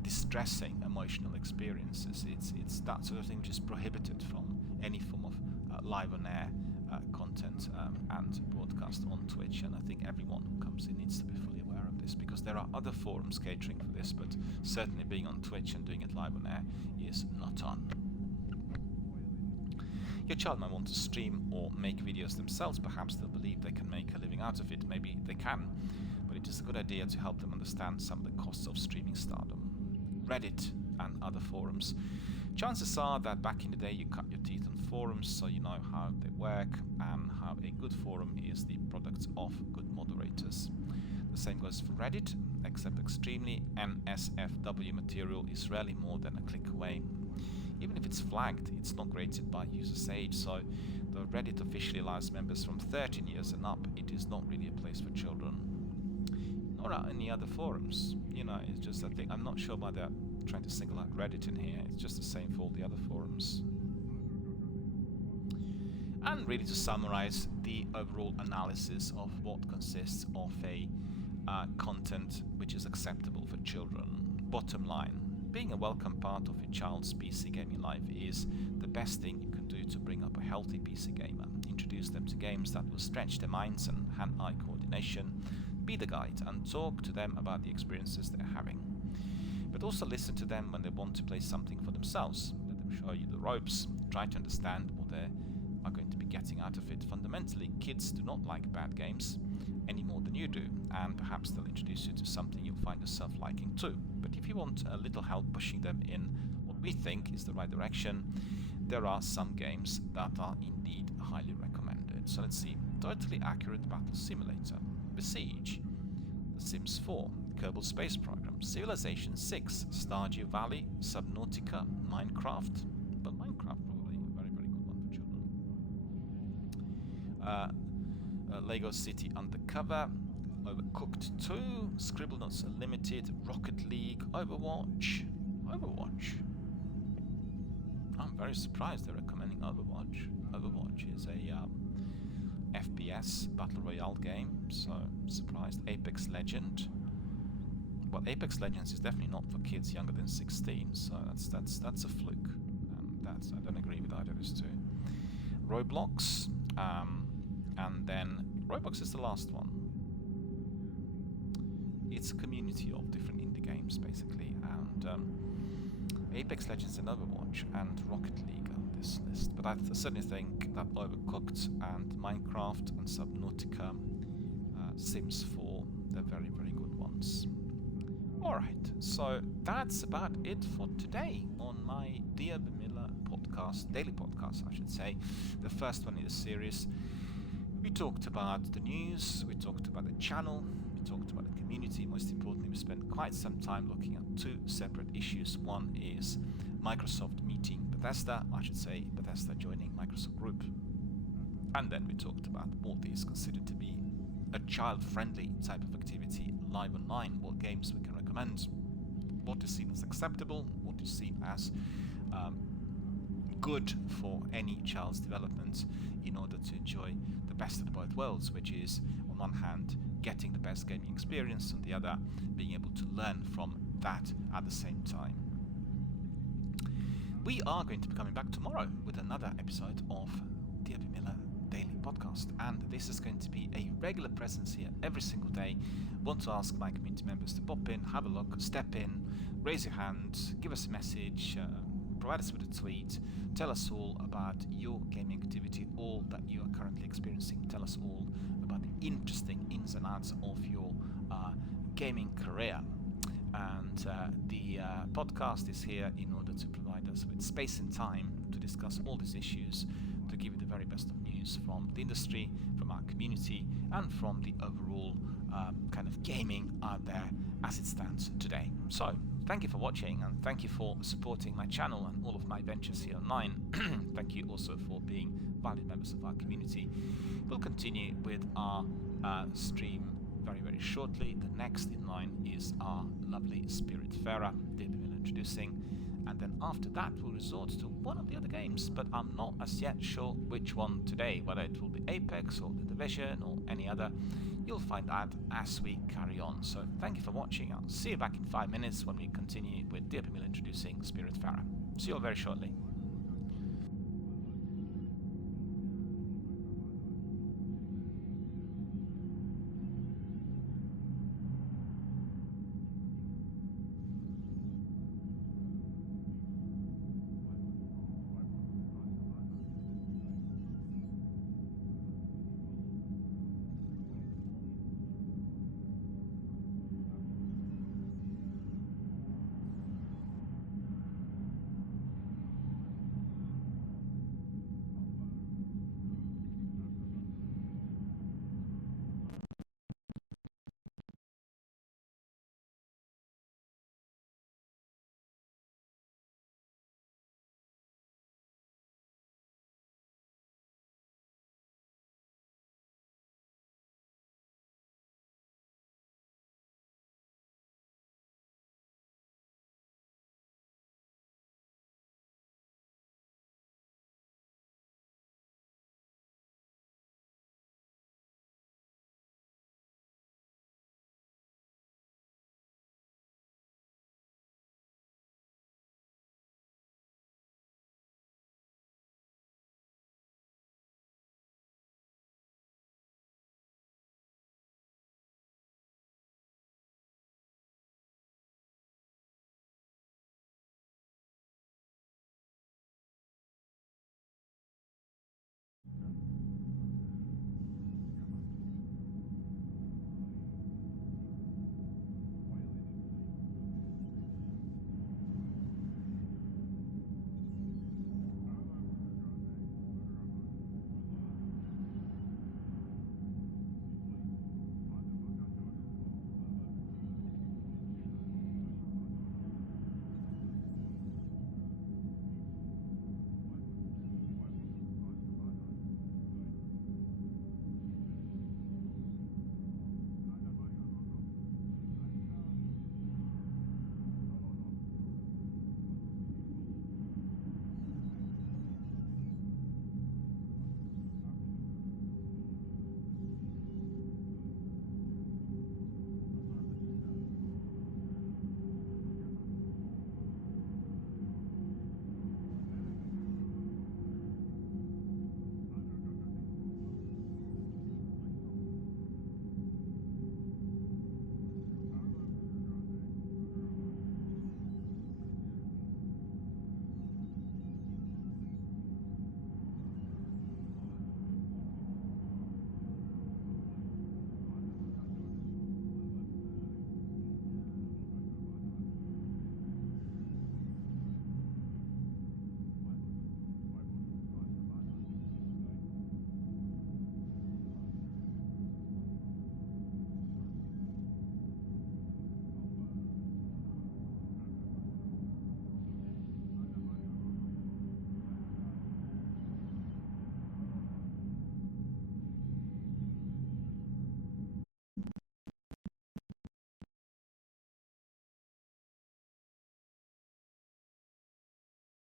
distressing emotional experiences. It's that sort of thing which is prohibited from any form of live on air content and broadcast on Twitch, and I think everyone who comes in needs to be fully aware of this, because there are other forums catering for this, but certainly being on Twitch and doing it live on air is not on. Your child might want to stream or make videos themselves. Perhaps they'll believe they can make a living out of it. Maybe they can, but it it is a good idea to help them understand some of the costs of streaming stardom. Reddit and other forums. Chances are that back in the day you cut your teeth on forums, so you know how they work and how a good forum is the product of good moderators. The same goes for Reddit, except extremely NSFW material is rarely more than a click away. Even if it's flagged, it's not rated by user's age, so though Reddit officially allows members from 13 years and up, it is not really a place for children. Nor are any other forums. You know, it's just that I'm not sure why they're trying to single out Reddit in here. It's just the same for all the other forums. And really to summarize the overall analysis of what consists of a content which is acceptable for children. Bottom line, being a welcome part of a child's PC gaming life is the best thing you can do to bring up a healthy PC gamer. Introduce them to games that will stretch their minds and hand-eye coordination, be the guide, and talk to them about the experiences they're having. But also listen to them when they want to play something for themselves. Let them show you the ropes, try to understand what they are going to be getting out of it. Fundamentally, kids do not like bad games any more than you do, and perhaps they'll introduce you to something you'll find yourself liking too. But if you want a little help pushing them in what we think is the right direction, there are some games that are indeed highly recommended. So let's see. Totally Accurate Battle Simulator, Besiege, The Sims 4, Kerbal Space Program, Civilization 6, Stardew Valley, Subnautica, Minecraft. But Minecraft probably a very, very good one for children. Lego City Undercover, Overcooked 2, Scribblenauts Unlimited, Rocket League, Overwatch. I'm very surprised they're recommending Overwatch. Overwatch is a FPS Battle Royale game, so surprised. Apex Legend. Well, Apex Legends is definitely not for kids younger than 16, so that's a fluke. I don't agree with either of those two. Roblox, and then Roblox is the last one. It's a community of different indie games, basically, and Apex Legends and Overwatch and Rocket League on this list. But I certainly think that Overcooked and Minecraft and Subnautica, Sims 4, they're very, very good ones. Alright, so that's about it for today on my DRBMiller podcast, daily podcast, I should say, the first one in the series. We talked about the news, we talked about the channel, we talked about the community. Most importantly, we spent quite some time looking at two separate issues. One is Microsoft meeting Bethesda, Bethesda joining Microsoft Group. And then we talked about what is considered to be a child-friendly type of activity live online, what games we can recommend, what is seen as acceptable, what is seen as good for any child's development in order to enjoy the best of both worlds, which is on one hand getting the best gaming experience, on the other being able to learn from that at the same time. We are going to be coming back tomorrow with another episode of DRBMiller Daily Podcast, and this is going to be a regular presence here every single day. Want to ask my community members to pop in, have a look, step in, raise your hand, give us a message, provide us with a tweet, tell us all about your gaming activity, all that you are currently experiencing. Tell us all about the interesting ins and outs of your gaming career. And the podcast is here in order to provide us with space and time to discuss all these issues, to give you the very best of news from the industry, from our community, and from the overall kind of gaming out there as it stands today. So, thank you for watching, and thank you for supporting my channel and all of my ventures here online. Thank you also for being valued members of our community. We'll continue with our stream very, very shortly. The next in line is our lovely Spirit Pharah, DRBMiller introducing, and then after that we'll resort to one of the other games, but I'm not as yet sure which one today, whether it will be Apex or The Division or any other. You'll find out as we carry on. So thank you for watching. I'll see you back in 5 minutes when we continue with DRBMiller introducing Spirit Pharah. See you all very shortly.